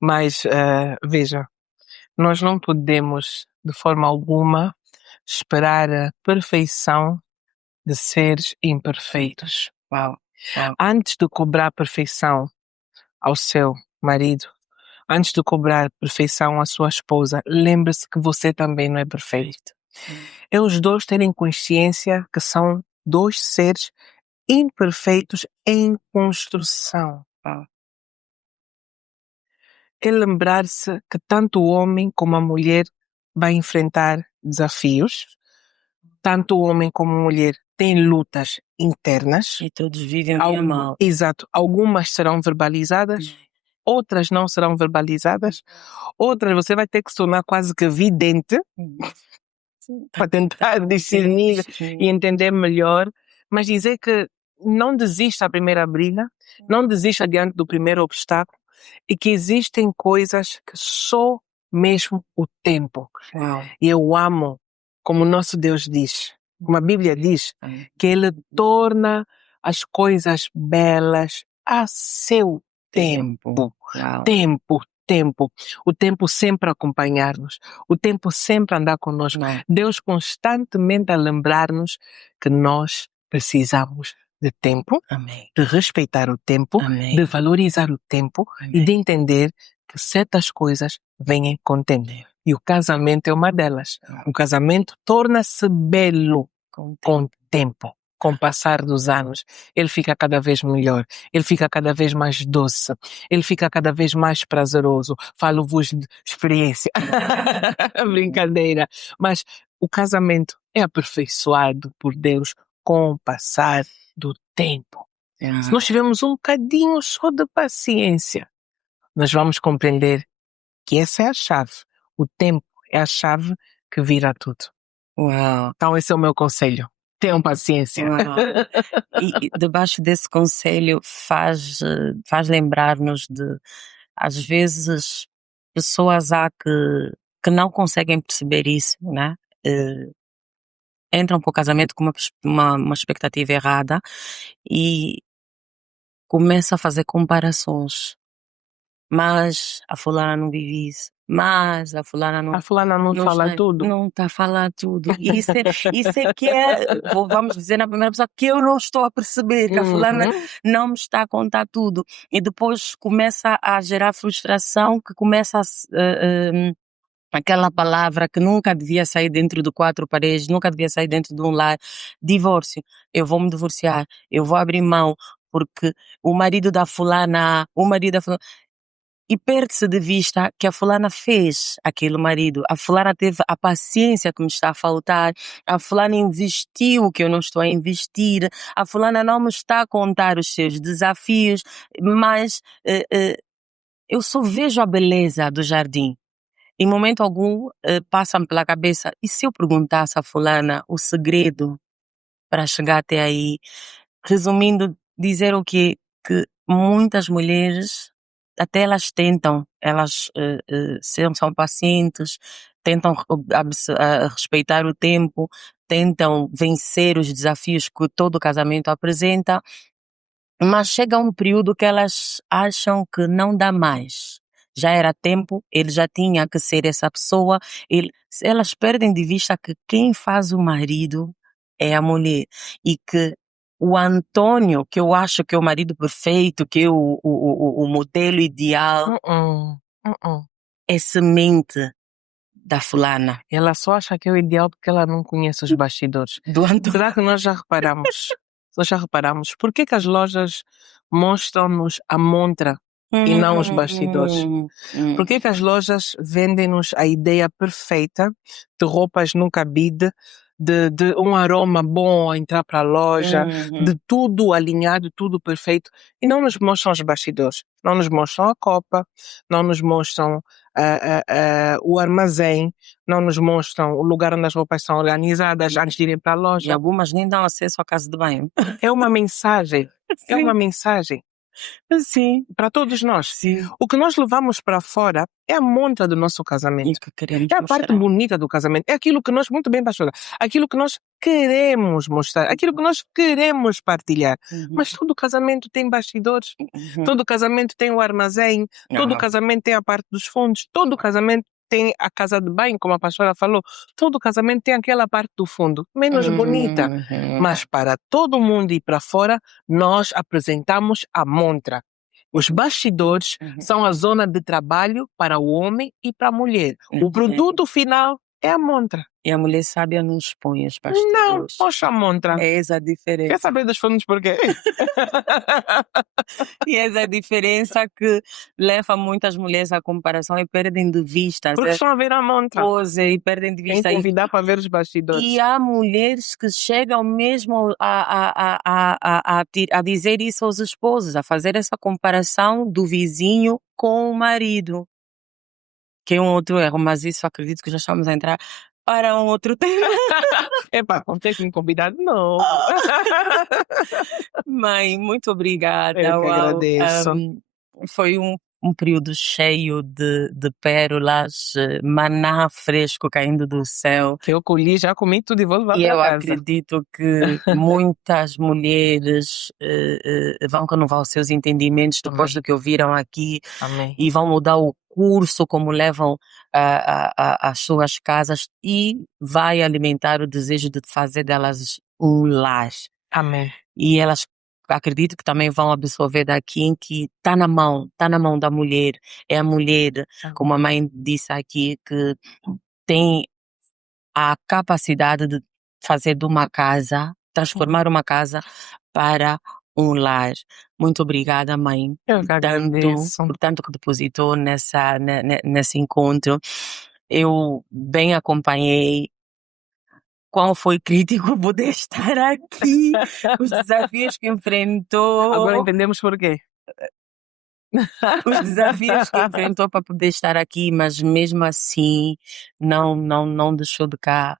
Mas, veja, nós não podemos, de forma alguma, esperar a perfeição de seres imperfeitos. Uau, uau. Antes de cobrar perfeição ao seu marido, antes de cobrar perfeição à sua esposa, lembre-se que você também não é perfeito. É os dois terem consciência que são dois seres imperfeitos em construção. É lembrar-se que tanto o homem como a mulher vai enfrentar desafios, tanto o homem como a mulher têm lutas internas. E todos vivem bem mal. Exato. Algumas serão verbalizadas, outras não serão verbalizadas, outras você vai ter que se tornar quase que vidente para tentar discernir e entender melhor, mas dizer que não desista à primeira briga, não desista diante do primeiro obstáculo e que existem coisas que só mesmo o tempo. E eu amo, como o nosso Deus diz, como a Bíblia diz, que Ele torna as coisas belas a seu tempo. Tempo. O tempo sempre a acompanhar-nos. O tempo sempre a andar conosco. Deus constantemente a lembrar-nos que nós precisamos de tempo, de respeitar o tempo, de valorizar o tempo e de entender que certas coisas vêm com tempo. E o casamento é uma delas. O casamento torna-se belo com tempo. Com o passar dos anos, ele fica cada vez melhor, ele fica cada vez mais doce, ele fica cada vez mais prazeroso. Falo-vos de experiência. Brincadeira. Mas o casamento é aperfeiçoado por Deus com o passar do tempo. Se nós tivermos um bocadinho só de paciência, nós vamos compreender que essa é a chave. O tempo é a chave que vira tudo. Uau. Então esse é o meu conselho. Tenham paciência. E debaixo desse conselho faz lembrar-nos de, às vezes, pessoas há que não conseguem perceber isso, né? Entram para o casamento com uma expectativa errada e começam a fazer comparações. Mas a fulana não vive isso. Mas a fulana não fala tudo. Não está a falar tudo. Isso é que vamos dizer na primeira pessoa, que eu não estou a perceber, que a fulana não me está a contar tudo. E depois começa a gerar frustração, que começa aquela palavra que nunca devia sair dentro de quatro paredes, nunca devia sair dentro de um lar: divórcio. Eu vou me divorciar, eu vou abrir mão, porque o marido da fulana, e perde-se de vista que a fulana fez aquele marido, a fulana teve a paciência que me está a faltar, a fulana investiu o que eu não estou a investir, a fulana não me está a contar os seus desafios, mas eu só vejo a beleza do jardim. Em momento algum passa-me pela cabeça, e se eu perguntasse à fulana o segredo para chegar até aí? Resumindo, dizer o quê? Que muitas mulheres, até elas tentam, elas são pacientes, tentam respeitar o tempo, tentam vencer os desafios que todo casamento apresenta, mas chega um período que elas acham que não dá mais. Já era tempo, ele já tinha que ser essa pessoa. Elas perdem de vista que quem faz o marido é a mulher. E que o Antônio, que eu acho que é o marido perfeito, que é o modelo ideal, é semente da fulana. Ela só acha que é o ideal porque ela não conhece os bastidores. Do Antônio. Será que nós já reparamos? Nós já reparamos. Por que as lojas mostram-nos a montra e não os bastidores? Por que as lojas vendem-nos a ideia perfeita de roupas no cabide, de um aroma bom a entrar para a loja, de tudo alinhado, tudo perfeito, e não nos mostram os bastidores? Não nos mostram a copa, não nos mostram o armazém, não nos mostram o lugar onde as roupas são organizadas antes de irem para a E loja. algumas nem dão acesso à casa de banho. É uma mensagem. É uma mensagem Sim. para todos nós. Sim. O que nós levamos para fora é a montra do nosso casamento. E que queremos É a mostrar. parte bonita do casamento. É aquilo que nós, muito bem, pastora, aquilo que nós queremos mostrar, aquilo que nós queremos partilhar. Mas todo casamento tem bastidores, todo casamento tem o armazém, todo casamento tem a parte dos fundos, todo casamento tem a casa de banho, como a pastora falou, todo casamento tem aquela parte do fundo, menos bonita. Mas para todo mundo ir para fora, nós apresentamos a montra. Os bastidores são a zona de trabalho para o homem e para a mulher. O produto final é a montra. E a mulher sábia não expõe os Não, bastidores. poxa a montra. É essa a diferença. Quer saber dos fundos por quê? E essa é a diferença que leva muitas mulheres à comparação e perdem de vista. Porque estão a ver a montra. Pose e perdem de Tem vista. que convidar para ver os bastidores. E há mulheres que chegam mesmo a dizer isso aos esposos, a fazer essa comparação do vizinho com o marido. Que é um outro erro, mas isso acredito que já estamos a entrar para um outro tema. Epá, vão ter que me convidar de novo. Mãe, muito obrigada. Eu que agradeço. Foi um período cheio de pérolas, maná fresco caindo do céu. Que eu colhi, já comi tudo e vou levar E para eu casa. acredito que muitas mulheres vão renovar os seus entendimentos depois do que ouviram aqui. Amém. E vão mudar o curso como levam as suas casas e vai alimentar o desejo de fazer delas um lar. Amém. E elas acredito que também vão absorver daqui em que está na mão da mulher. É a mulher, como a mãe disse aqui, que tem a capacidade de fazer de uma casa, transformar uma casa para um lar. Muito obrigada, mãe, Eu que agradeço. por tanto que depositou nesse encontro. Eu bem acompanhei. Qual foi crítico poder estar aqui, os desafios que enfrentou. Agora entendemos por quê. Os desafios que enfrentou para poder estar aqui, mas mesmo assim não deixou de cá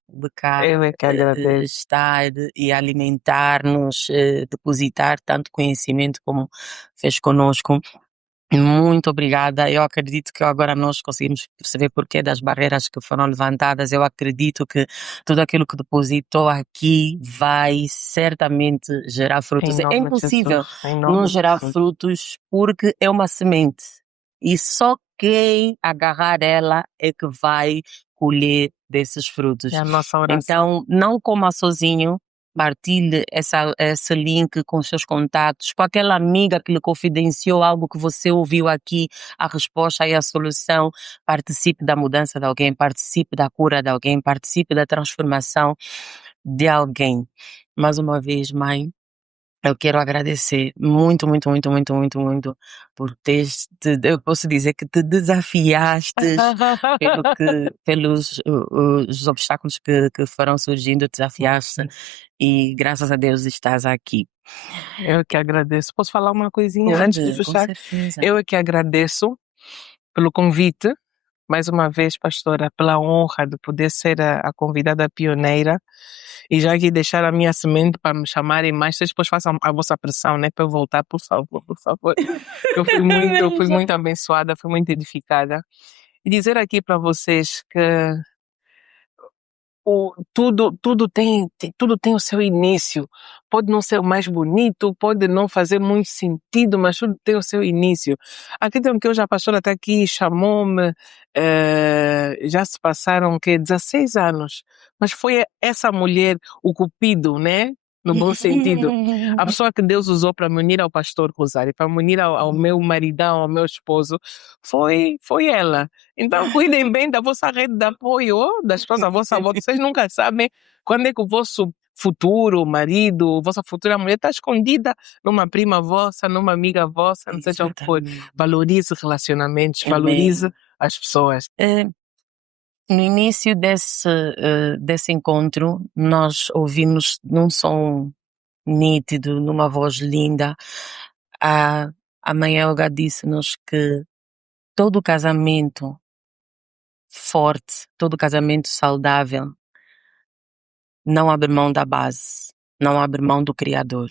Eu é que agradeço. estar e alimentar-nos, depositar tanto conhecimento como fez conosco. Muito obrigada. Eu acredito que agora nós conseguimos perceber porquê das barreiras que foram levantadas. Eu acredito que tudo aquilo que depositou aqui vai certamente gerar frutos. Em nome É de impossível Jesus. Em nome não de gerar Jesus. frutos porque é uma semente. E só quem agarrar ela é que vai colher desses frutos. É a nossa oração. Então, não coma sozinho. Partilhe esse link com seus contatos, com aquela amiga que lhe confidenciou algo que você ouviu aqui, a resposta e a solução. Participe da mudança de alguém, participe da cura de alguém, participe da transformação de alguém. Mais uma vez, mãe, eu quero agradecer muito por eu posso dizer que te desafiaste pelos os obstáculos que foram surgindo, desafiaste e graças a Deus estás aqui. Eu que agradeço. Posso falar uma coisinha antes de Com fechar? certeza. Eu é que agradeço pelo convite, mais uma vez, pastora, pela honra de poder ser a convidada pioneira e já aqui deixar a minha semente para me chamarem mais. Vocês depois façam a vossa pressão, né, para eu voltar, por favor, por favor. Eu fui muito abençoada, fui muito edificada. E dizer aqui para vocês que tudo tem o seu início. Pode não ser o mais bonito, pode não fazer muito sentido, mas tudo tem o seu início. Acreditam que hoje a pastora está aqui, chamou-me, já se passaram 16 anos, mas foi essa mulher, o Cupido, né? no bom sentido. A pessoa que Deus usou para me unir ao pastor Rosário, para me unir ao meu maridão, ao meu esposo, foi ela. Então, cuidem bem da vossa rede de apoio, das pessoas à vossa volta. Vocês nunca sabem quando é que o vosso futuro marido, vossa futura mulher está escondida numa prima vossa, numa amiga vossa, não seja o que for. Exatamente. Valorize relacionamentos, Amém. valorize as pessoas. No início desse encontro, nós ouvimos num som nítido, numa voz linda, a mãe Helga disse-nos que todo casamento forte, todo casamento saudável, não abre mão da base, não abre mão do Criador.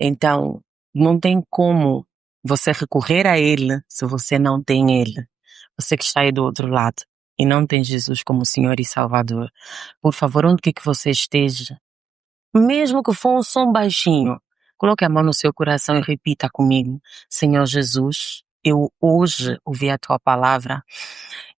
Então, não tem como você recorrer a Ele se você não tem Ele. Você que está aí do outro lado e não tem Jesus como Senhor e Salvador, por favor, onde quer que você esteja, mesmo que for um som baixinho, coloque a mão no seu coração e repita comigo: Senhor Jesus, eu hoje ouvi a tua palavra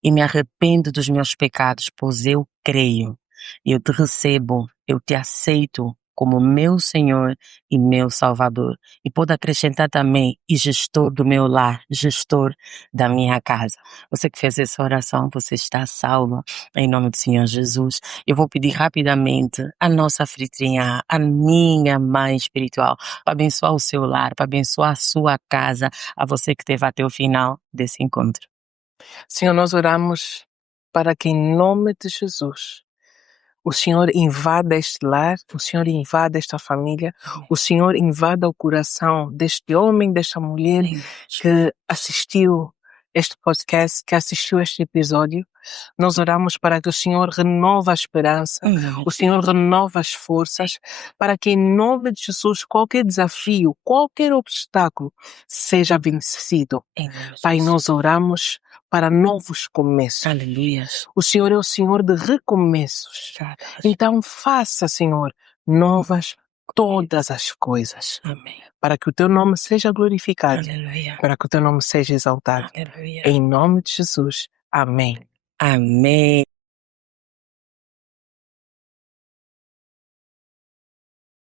e me arrependo dos meus pecados, pois eu creio, eu te recebo, eu te aceito como meu Senhor e meu Salvador. E pode acrescentar também, e gestor do meu lar, gestor da minha casa. Você que fez essa oração, você está salvo, em nome do Senhor Jesus. Eu vou pedir rapidamente a nossa anfitriã, a minha mãe espiritual, para abençoar o seu lar, para abençoar a sua casa, a você que esteve até o final desse encontro. Senhor, nós oramos para que em nome de Jesus o Senhor invada este lar, o Senhor invada esta família, o Senhor invada o coração deste homem, desta mulher que assistiu este podcast, que assistiu este episódio. Nós oramos para que o Senhor renova a esperança, o Senhor renova as forças, para que em nome de Jesus qualquer desafio, qualquer obstáculo seja vencido. Pai, nós oramos para novos começos. Aleluia. O Senhor é o Senhor de recomeços. Então faça, Senhor, novas todas as coisas. Amém. Para que o teu nome seja glorificado. Aleluia. Para que o teu nome seja exaltado. Aleluia. Em nome de Jesus. Amém. Amém.